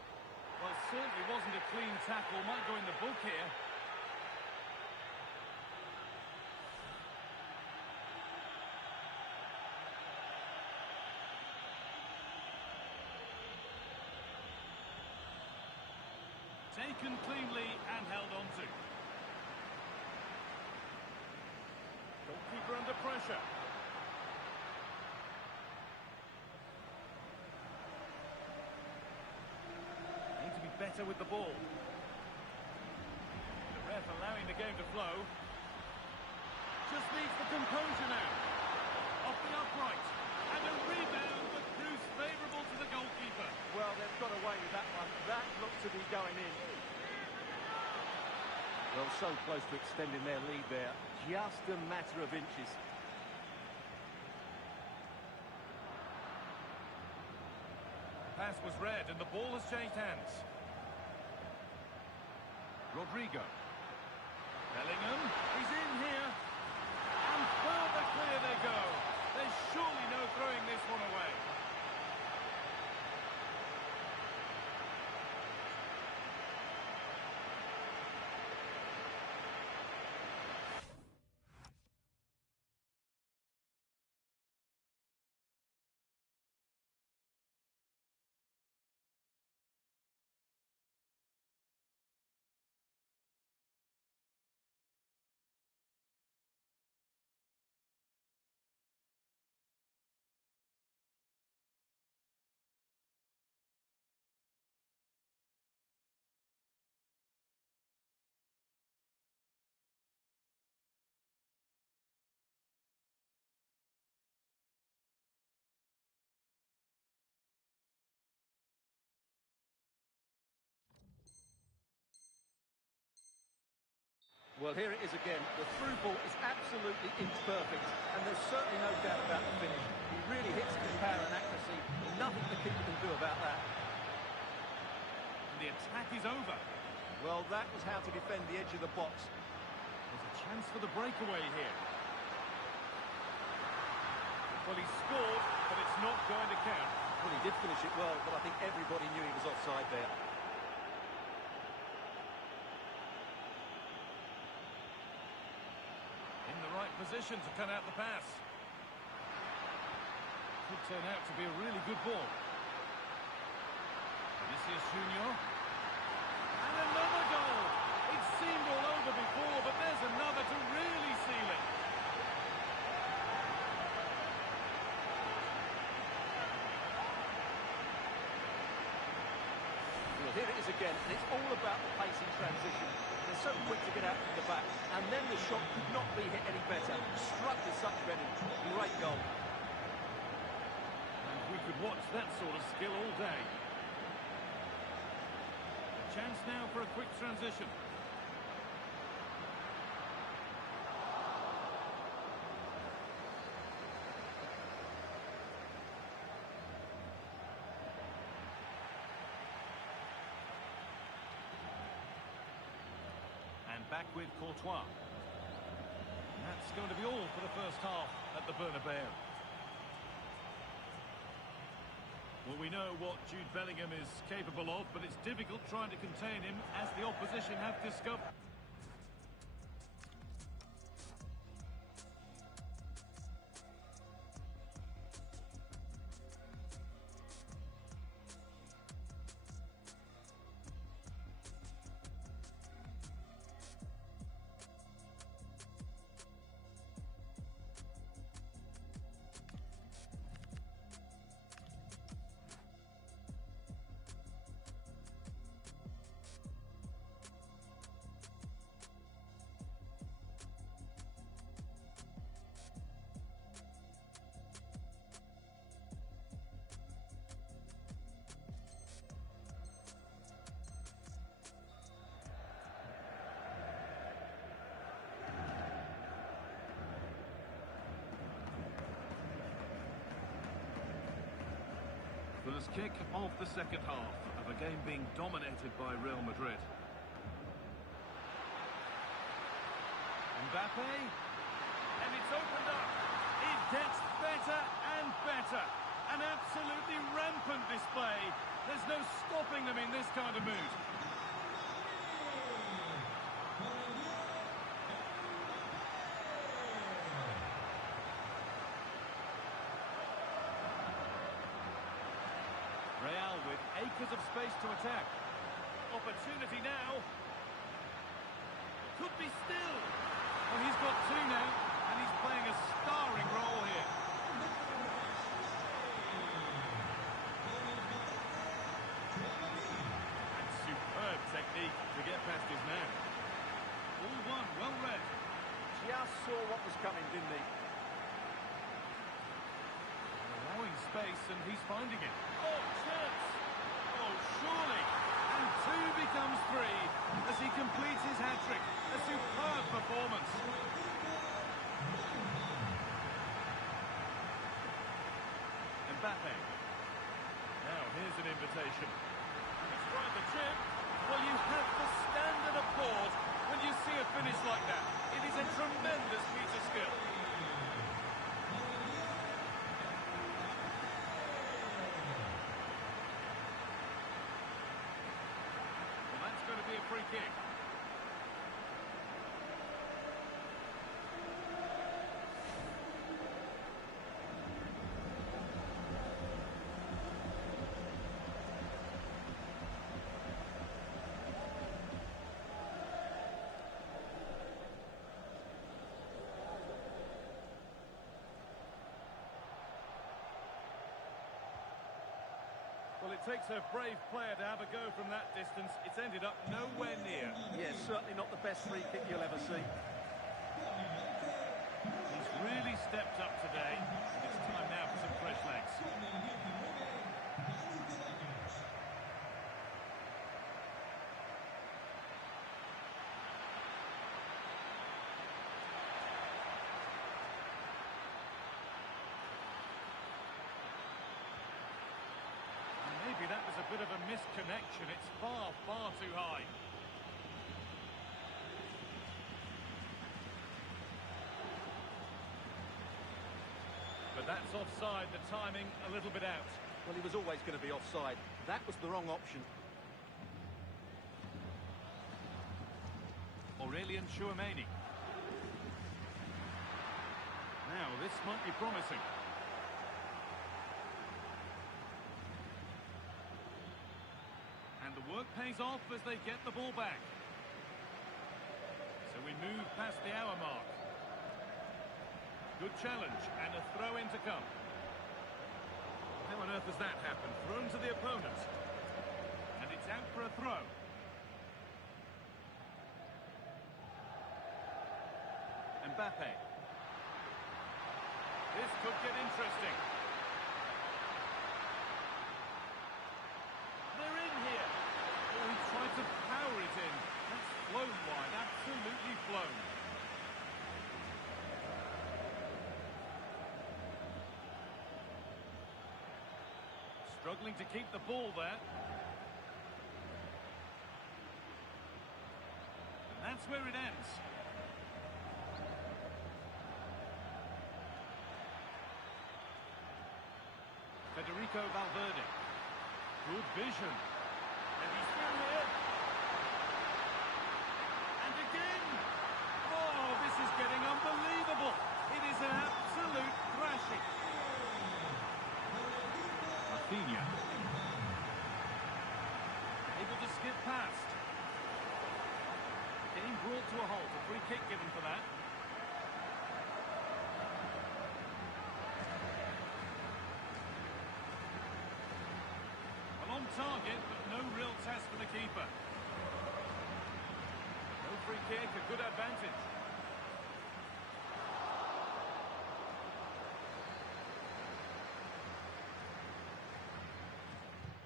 Well, certainly wasn't a clean tackle. Might go in the book here. Taken cleanly and held on to. Goalkeeper under pressure. Need to be better with the ball. The ref allowing the game to flow. Just needs the composure now. Off the upright. And a rebound that proves favourable to the goalkeeper. Well, they've got away with that one. That looked to be going in. Well, so close to extending their lead there. Just a matter of inches. Pass was read and the ball has changed hands. Rodrigo. Bellingham. He's in here. And further clear they go. There's surely no throwing this one away. Well, here it is again. The through ball is absolutely inch perfect, and there's certainly no doubt about the finish. He really hits it with power and accuracy. Nothing the keeper can do about that. And the attack is over. Well, that was how to defend the edge of the box. There's a chance for the breakaway here. Well, he scored, but it's not going to count. Well, he did finish it well, but I think everybody knew he was offside there. In the right position to cut out the pass. Could turn out to be a really good ball. Vinicius Junior. And another goal! It seemed all over before, but there's another to really seal it. Well, here it is again, and it's all about the pace in transition. They're so quick to get out from the back, and then the shot could not be hit any better. Struck with such venom. Great goal. And we could watch that sort of skill all day. A chance now for a quick transition. Back with Courtois. And that's going to be all for the first half at the Bernabeu. Well, we know what Jude Bellingham is capable of, but it's difficult trying to contain him as the opposition have discovered. First kick of the second half of a game being dominated by Real Madrid. Mbappe, and it's opened up. It gets better and better. An absolutely rampant display. There's no stopping them in this kind of mood. Real with acres of space to attack. Opportunity now. Could be still. Well, he's got two now, and he's playing a starring role here. And superb technique to get past his man. All one, well read. Just saw what was coming, didn't he? Allowing space, and he's finding it. Oh, chance! Oh, surely! And two becomes three as he completes his hat-trick. A superb performance. Mbappe. Now, here's an invitation. And he's tried the chip. Well, you have to stand and applaud when you see a finish like that. It is a tremendous feat of skill. Well, that's going to be a free kick. Well, it takes a brave player to have a go from that distance. It's ended up nowhere near. Yeah, certainly not the best free kick you'll ever see. He's really stepped up today, and it's time now for some fresh legs. Maybe that was a bit of a misconnection. It's far, far too high. But that's offside, the timing a little bit out. Well, he was always going to be offside. That was the wrong option. Aurelien Tchouameni. Now, this might be promising. And the work pays off as they get the ball back. So we move past the hour mark. Good challenge and a throw-in to come. How on earth has that happened? Thrown to the opponent. And it's out for a throw. Mbappe. This could get interesting. They're in here. Oh, he tried to power it in. That's flown wide, absolutely flown. Struggling to keep the ball there. And that's where it ends. Federico Valverde. Good vision. And he's through here. And again. Oh, this is getting unbelievable. It is an absolute thrashing. Rafinha. Able to skip past. Game brought to a halt. A free kick given for that. On target, but no real test for the keeper. No free kick, a good advantage.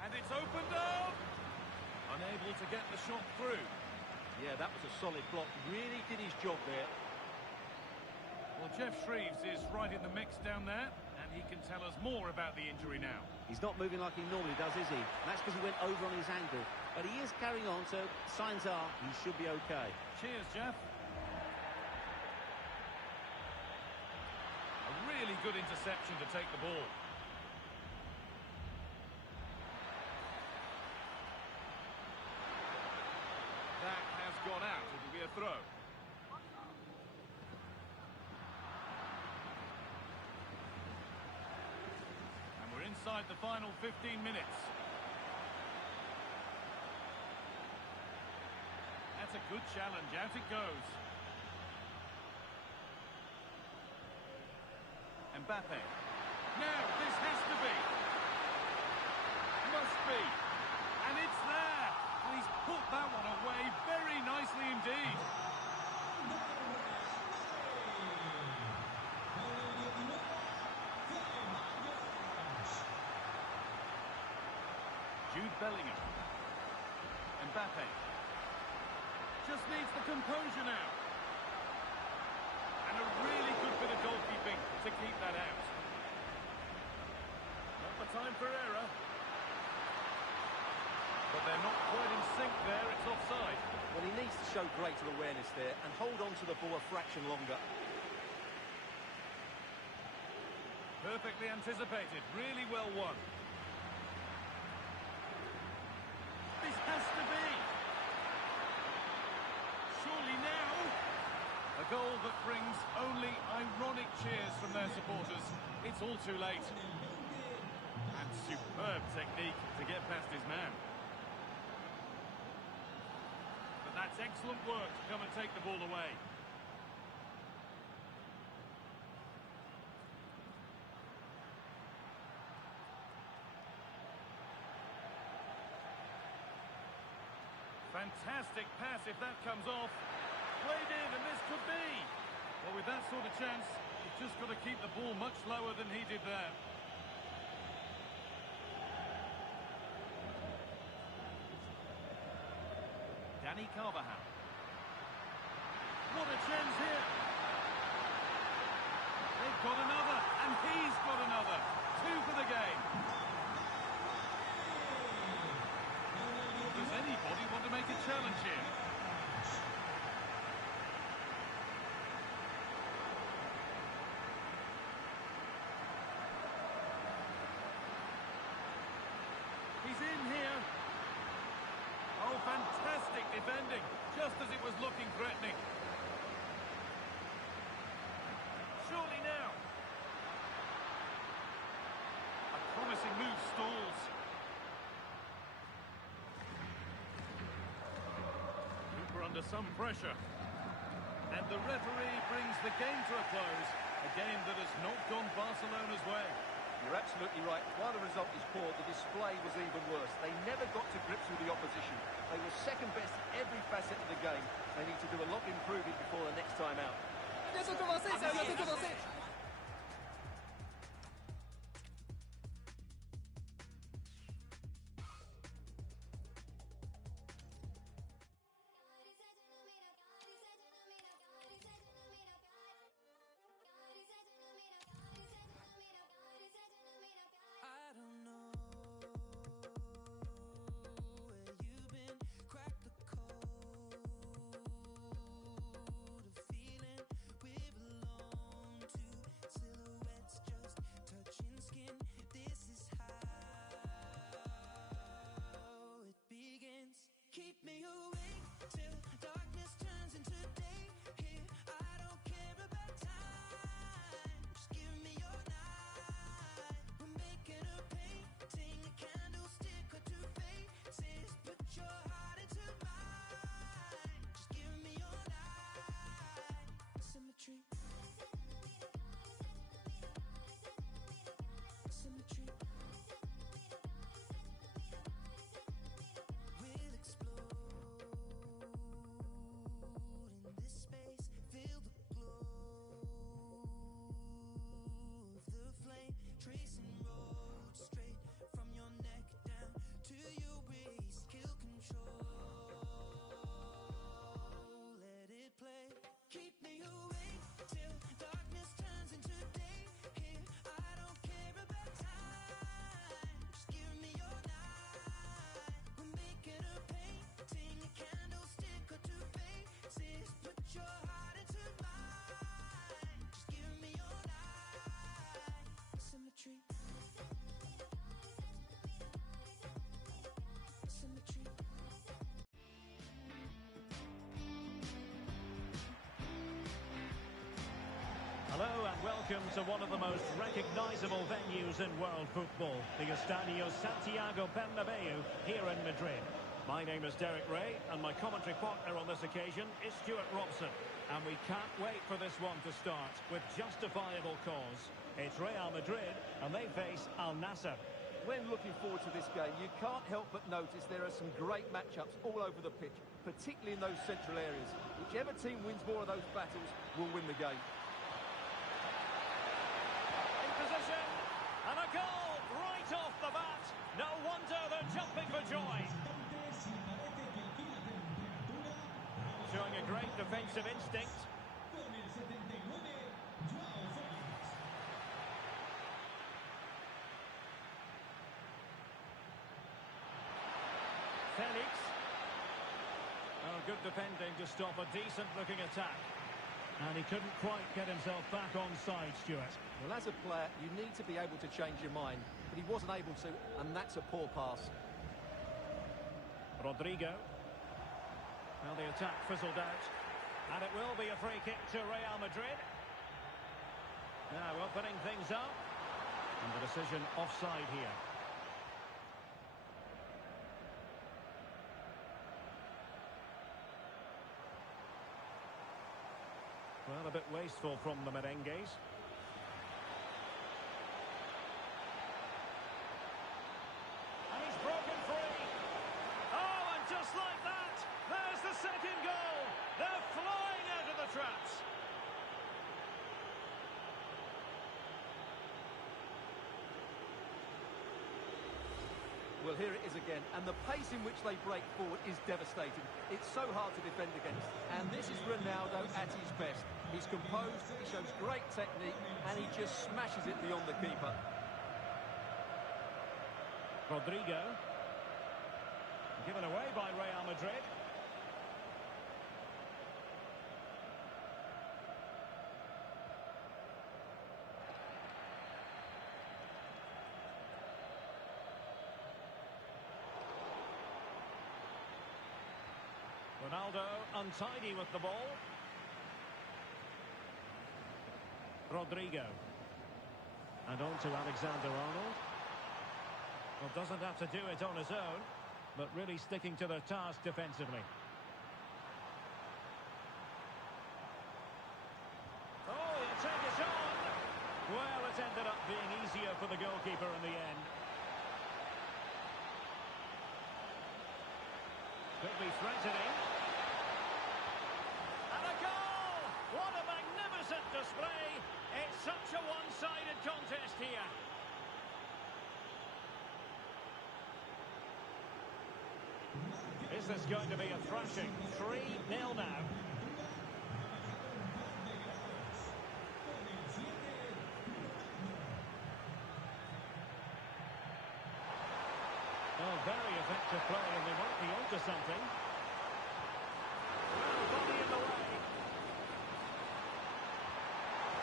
And it's opened up! Unable to get the shot through. Yeah, that was a solid block. Really did his job there. Well, Jeff Shreeves is right in the mix down there, and he can tell us more about the injury now. He's not moving like he normally does, is he? And that's because he went over on his ankle. But he is carrying on, so signs are he should be okay. Cheers, Jeff. A really good interception to take the ball. That has gone out. It'll be a throw. And we're inside the final 15 minutes. That's a good challenge. Out it goes. Mbappe. Now, this has to be. Must be. And it's there. And he's put that one away very nicely indeed. Jude Bellingham. Mbappe. Just needs the composure now. And a really good bit of goalkeeping to keep that out. Not the time for error. But they're not quite in sync there, it's offside. Well, he needs to show greater awareness there and hold on to the ball a fraction longer. Perfectly anticipated, really well won. This has to be. Surely now. A goal that brings only ironic cheers from their supporters. It's all too late. And superb technique to get past his man. But that's excellent work to come and take the ball away. Fantastic pass if that comes off. Played in, and this could be. Well, with that sort of chance, you've just got to keep the ball much lower than he did there. Dani Carvajal. What a chance here. They've got another, and he's got another. 2 for the game. Does anybody want to make a challenge here? He's in here. Oh, fantastic defending, just as it was looking threatening. Surely now. A promising move stalls. Cooper under some pressure. And the referee brings the game to a close. A game that has not gone Barcelona's way. You're absolutely right. While the result is poor, the display was even worse. They never got to grips with the opposition. They were second best in every facet of the game. They need to do a lot of improving before the next time out. Bientôt commencer, ça va bientôt commencer. I don't know where you've been. Crack the code of feeling we belong to welcome to one of the most recognisable venues in world football, the Estadio Santiago Bernabeu here in Madrid. My name is Derek Ray, and my commentary partner on this occasion is Stuart Robson. And we can't wait for this one to start with justifiable cause. It's Real Madrid, and they face Al Nassr. When looking forward to this game, you can't help but notice there are some great matchups all over the pitch, particularly in those central areas. Whichever team wins more of those battles will win the game. In position, and a goal right off the bat. No wonder they're jumping for joy. Showing a great defensive instinct. Felix. Oh, good defending to stop a decent-looking attack. And he couldn't quite get himself back on side, Stuart. Well, as a player, you need to be able to change your mind, but he wasn't able to, and that's a poor pass. Rodrigo. Well, the attack fizzled out. And it will be a free kick to Real Madrid. Now opening things up. And the decision offside here. Well, a bit wasteful from the merengues. And he's broken free. Oh, and just like that, there's the second goal. They're flying out of the traps. Well, here it is again, and the pace in which they break forward is devastating. It's so hard to defend against, and this is Ronaldo at his best. He's composed, he shows great technique, and he just smashes it beyond the keeper. Rodrigo. Given away by Real Madrid. Ronaldo untidy with the ball. Rodrigo. And on to Alexander-Arnold. Well, doesn't have to do it on his own, but really sticking to their task defensively. Oh, the attack is on! Well, it ended up being easier for the goalkeeper in the end. Could be threatening. And a goal! What a magnificent display! It's such a one-sided contest here. Is this going to be a thrashing? 3-0 now. Oh, very effective play, and they might be onto something. Well, body in the way.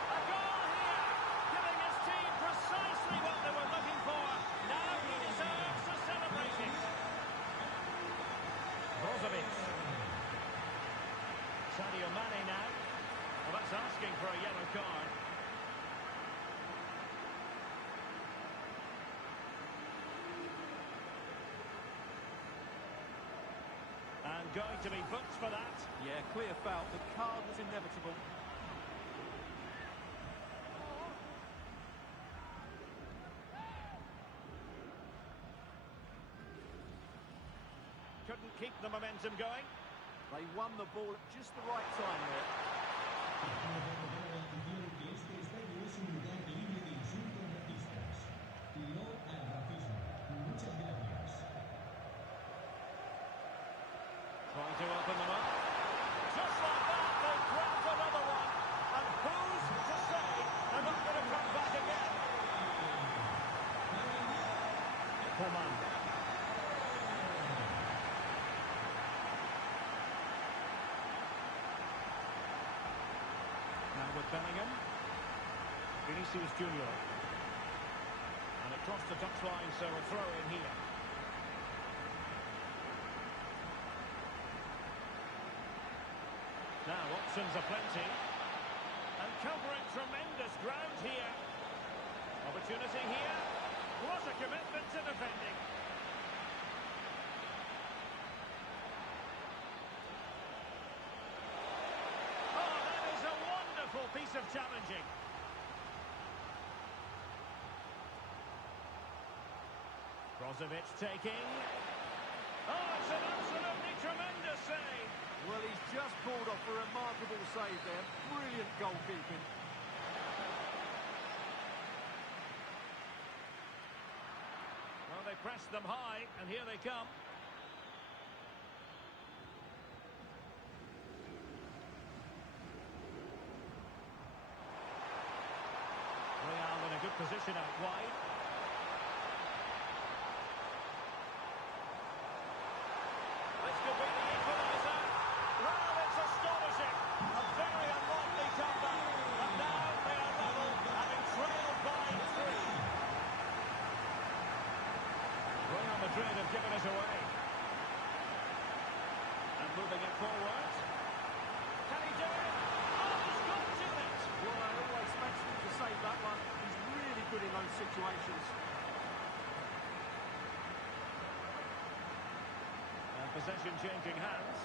A goal here, giving his team precisely what they were looking for. Now he deserves to celebrate it. Brozovic. Sadio Mane now. Well, that's asking for a yellow card. And going to be booked for that. Yeah, clear foul. The card was inevitable. Couldn't keep the momentum going. They won the ball at just the right time there. Trying to open them up. Just like that, they grabbed another one. And who's to say they're not going to come back again? Coman. Now with Bellingham. Vinicius Junior. And across the touchline, so a throw in here. Now options are plenty. And covering tremendous ground here. Opportunity here. What a commitment to defending. Oh, that is a wonderful piece of challenging. Brozovic taking. Oh, it's an absolutely tremendous save. Well, he's just pulled off a remarkable save there. Brilliant goalkeeping. Well, they pressed them high, and here they come. Real in a good position out wide. This could be the equaliser. Well, it's astonishing. A very unlikely comeback. But now they are level, having trailed by 3. Real Madrid have given it away. And moving it forward. Can he do it? Oh, he's got to it. Well, I always fancy him to save that one. He's really good in those situations. And possession changing hands.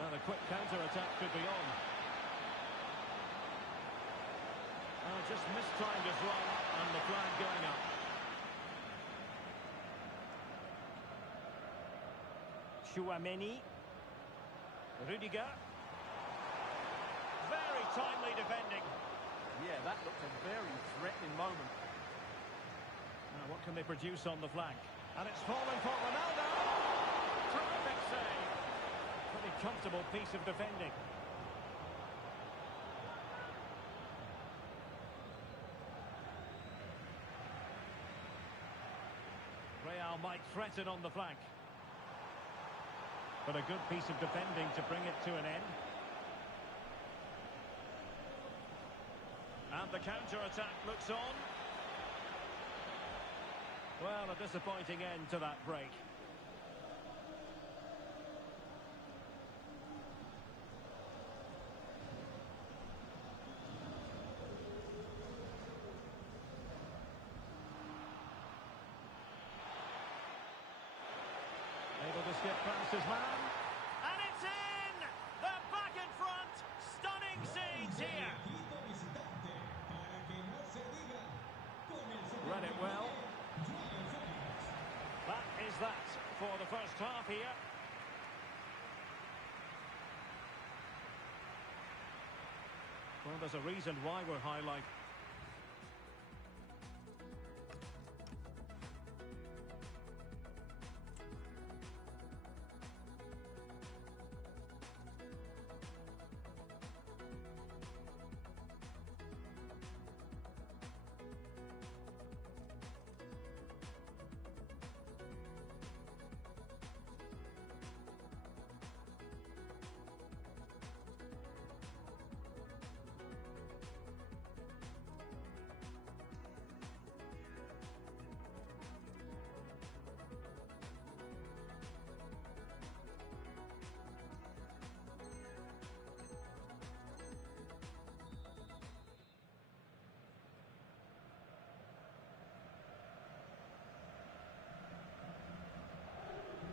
Now the quick counter-attack could be on. Oh, just mistimed as well, and the flag going up. Tchouaméni. Rudiger. Very timely defending. Yeah, that looked a very threatening moment. Now what can they produce on the flank? And it's fallen for Ronaldo. Terrific save. Pretty comfortable piece of defending. Real might threaten on the flank. But a good piece of defending to bring it to an end. And the counter-attack looks on. Well, a disappointing end to that break. Able to skip past his man. And it's in! They're back in front! Stunning scenes here! Read it well. That is that for the first half here. Well, there's a reason why we're highlighting.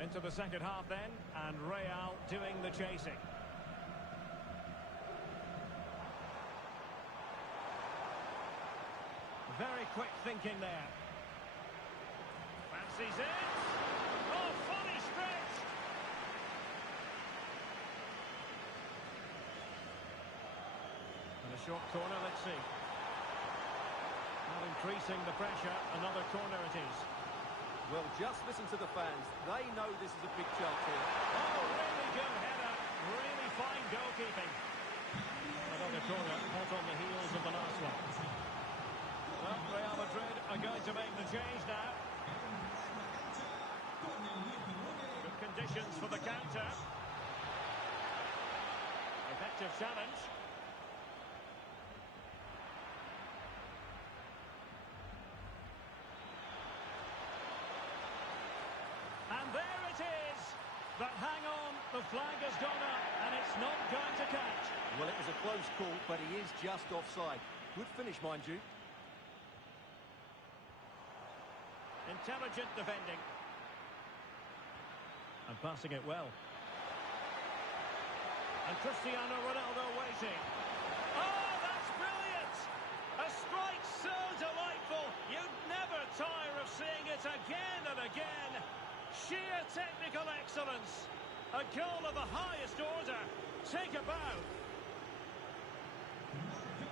Into the second half then, and Real doing the chasing. Very quick thinking there. Fancies it. Oh, fully stretched. And a short corner, let's see. Not increasing the pressure, another corner it is. Well, just listen to the fans. They know this is a big chance here. Oh, really good header. Really fine goalkeeping. Another corner, hot on the heels of the last one. Well, Real Madrid are going to make the change now. Good conditions for the counter. Effective challenge. And there it is. But hang on, the flag has gone up, and it's It's not going to count. Well, it was a close call, but he is just offside. Good finish, mind you. Intelligent defending. And passing it well. And Cristiano Ronaldo waiting. Oh, that's brilliant! A strike so delightful. You'd never tire of seeing it again and again. Sheer technical excellence. A goal of the highest order. Take a bow.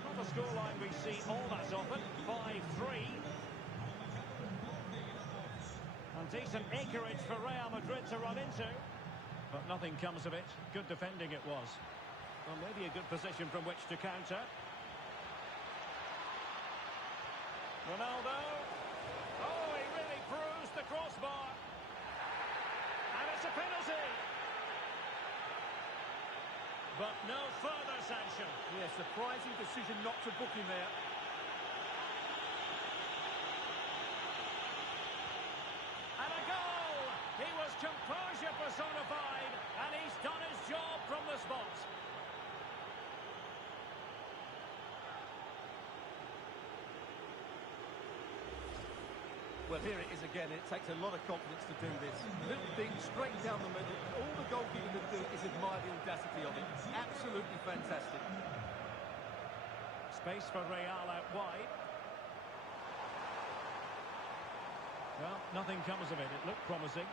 Not a scoreline we see all that often. 5-3. And decent acreage for Real Madrid to run into. But nothing comes of it. Good defending it was. Well, maybe a good position from which to counter. Ronaldo. Oh, he really bruised the crossbar. And it's a penalty. But no further sanction. Yeah, surprising decision not to book him there. And a goal! He was composure personified, and he's done his job from the spot. Well, here it is again. It takes a lot of confidence to do this. Little thing, straight down the middle. All the goalkeeper can do is admire the audacity of it. Absolutely fantastic. Space for Real out wide. Well, nothing comes of it. It looked promising.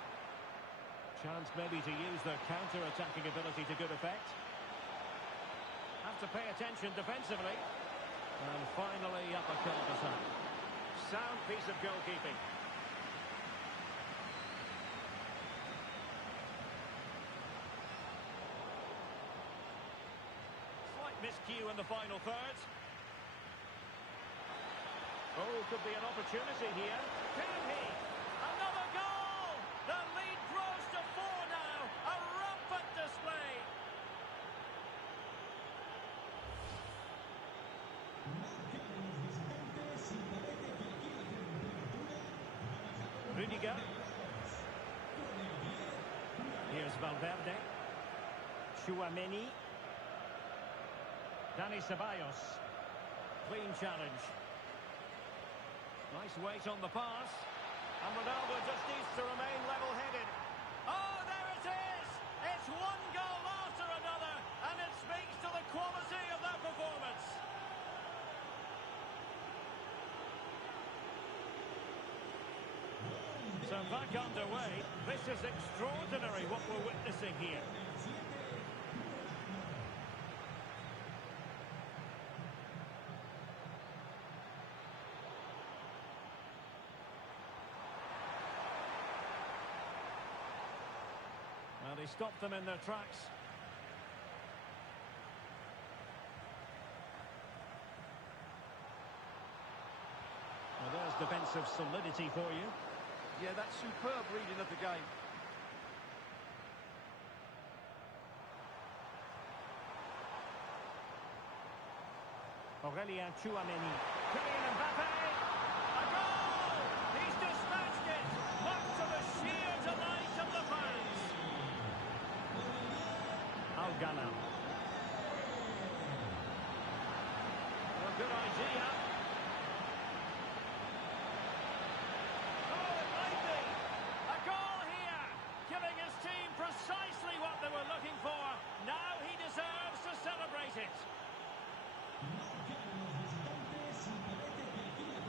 Chance maybe to use their counter-attacking ability to good effect. Have to pay attention defensively. And finally up a cul-de-sac. Sound piece of goalkeeping. Slight miscue in the final third. Oh, could be an opportunity here. Can he? Another goal! The lead grows to 4 now. A rampant display. Rudiger. Here's Valverde. Tchouaméni. Dani Ceballos. Clean challenge. Nice weight on the pass. And Ronaldo just needs to remain level-headed. Oh, there it is! It's one goal after another, and it speaks to the quality of that performance. So back underway. This is extraordinary what we're witnessing here. Well, he stopped them in their tracks. Well, there's defensive solidity for you. Yeah, that's superb reading of the game. Aurélien Tchouaméni. Kylian Mbappé! A goal! He's dispatched it! Much to the sheer delight of the fans. Al-Ghanam. A good idea. Oh, it might be. A goal here. Giving his team precisely what they were looking for. Now he deserves to celebrate it.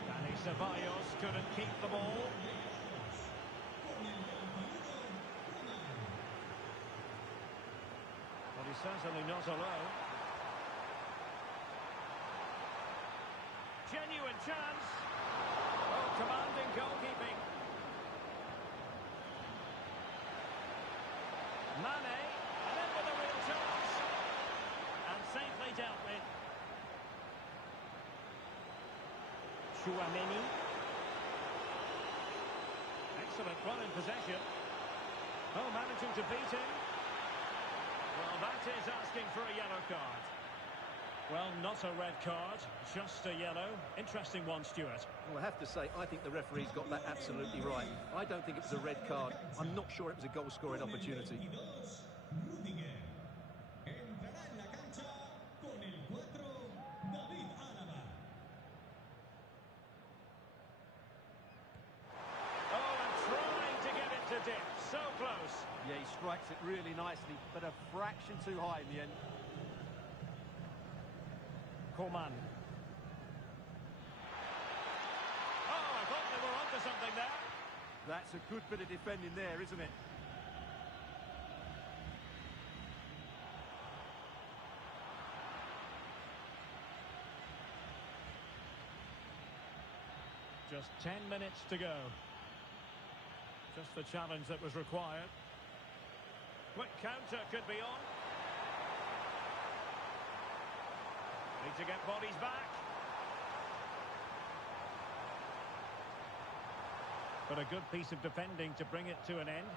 Dani Ceballos couldn't keep the ball. But he's certainly not alone. Genuine chance. Oh, commanding goalkeeping. Mane, and in with a real chance. And safely dealt with. Tchouaméni. Excellent run in possession. Oh, managing to beat him. Well, that is asking for a yellow card. Well, not a red card, just a yellow. Interesting one, Stuart. Well, I have to say, I think the referee's got that absolutely right. I don't think it was a red card. I'm not sure it was a goal-scoring opportunity. so close. Yeah, he strikes it really nicely, but a fraction too high in the end. Coman. Oh, I thought they were onto something there. That's a good bit of defending there, isn't it? Just 10 minutes to go. Just the challenge that was required. Quick counter could be on. Need to get bodies back. But a good piece of defending to bring it to an end.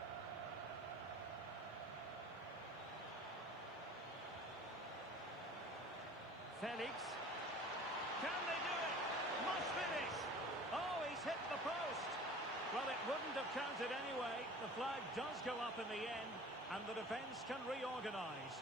Felix. Can they do it? Must finish. Oh, he's hit the post. Well, it wouldn't have counted anyway. The flag does go up in the end, and the defence can reorganise.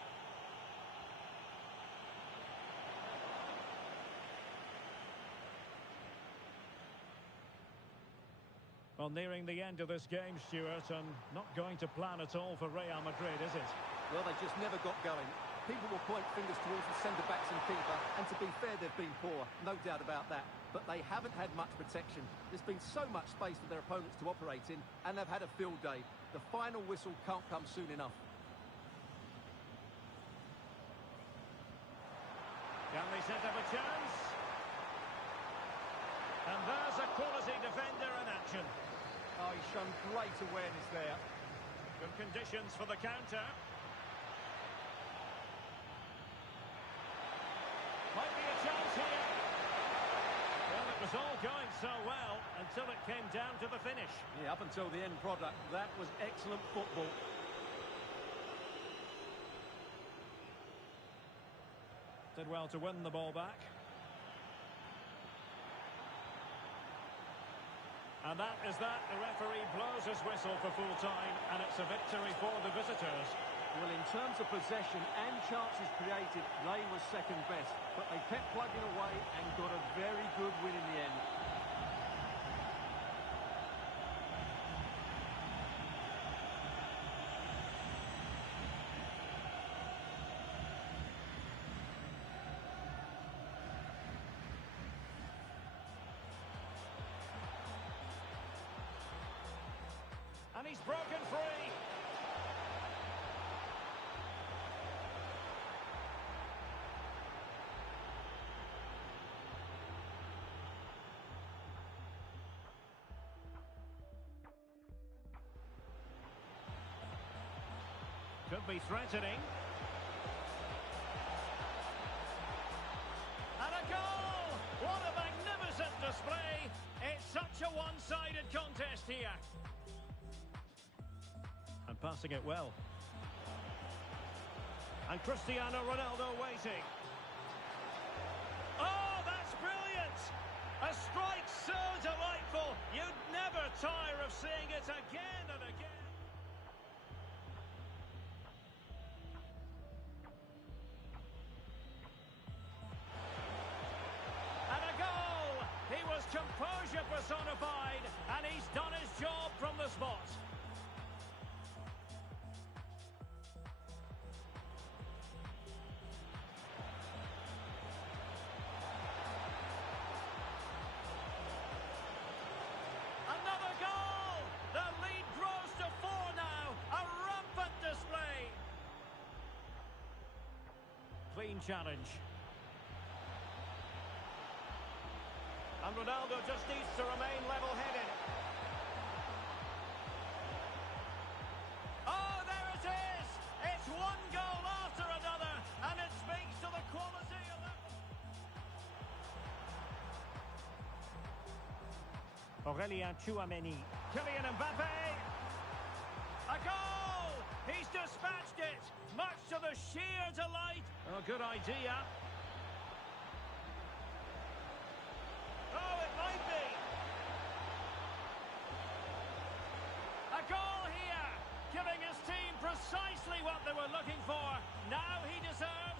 Well, nearing the end of this game, Stuart, and not going to plan at all for Real Madrid, is it? Well, they just never got going. People will point fingers towards the centre-backs and keeper, and to be fair, they've been poor, no doubt about that. But they haven't had much protection. There's been so much space for their opponents to operate in, and they've had a field day. The final whistle can't come soon enough. Can they set up a chance? And there's a quality defender in action. Oh, he's shown great awareness there. Good conditions for the counter. Might be a chance here. Well, it was all going so well until it came down to the finish. Yeah, up until the end product, that was excellent football. Did well to win the ball back. And that is that. The referee blows his whistle for full time, and it's a victory for the visitors. Well, in terms of possession and chances created, they were second best. But they kept plugging away and got a very good win in the end. And he's broken free. Could be threatening. And a goal! What a magnificent display! It's such a one-sided contest here. And passing it well. And Cristiano Ronaldo waiting. Oh, that's brilliant! A strike so delightful, you'd never tire of seeing it again and again. And a goal! He was composure personified, and he's done his job from the spot. Another goal! The lead grows to 4 now. A rampant display. Clean challenge. And Ronaldo just needs to remain level-headed. Oh, there it is! It's one goal after another, and it speaks to the quality of that. Aurélien Tchouameni. Kylian Mbappe. A goal! He's dispatched it, much to the sheer delight. Oh, good idea. Oh, it might be. A goal here, giving his team precisely what they were looking for. Now he deserves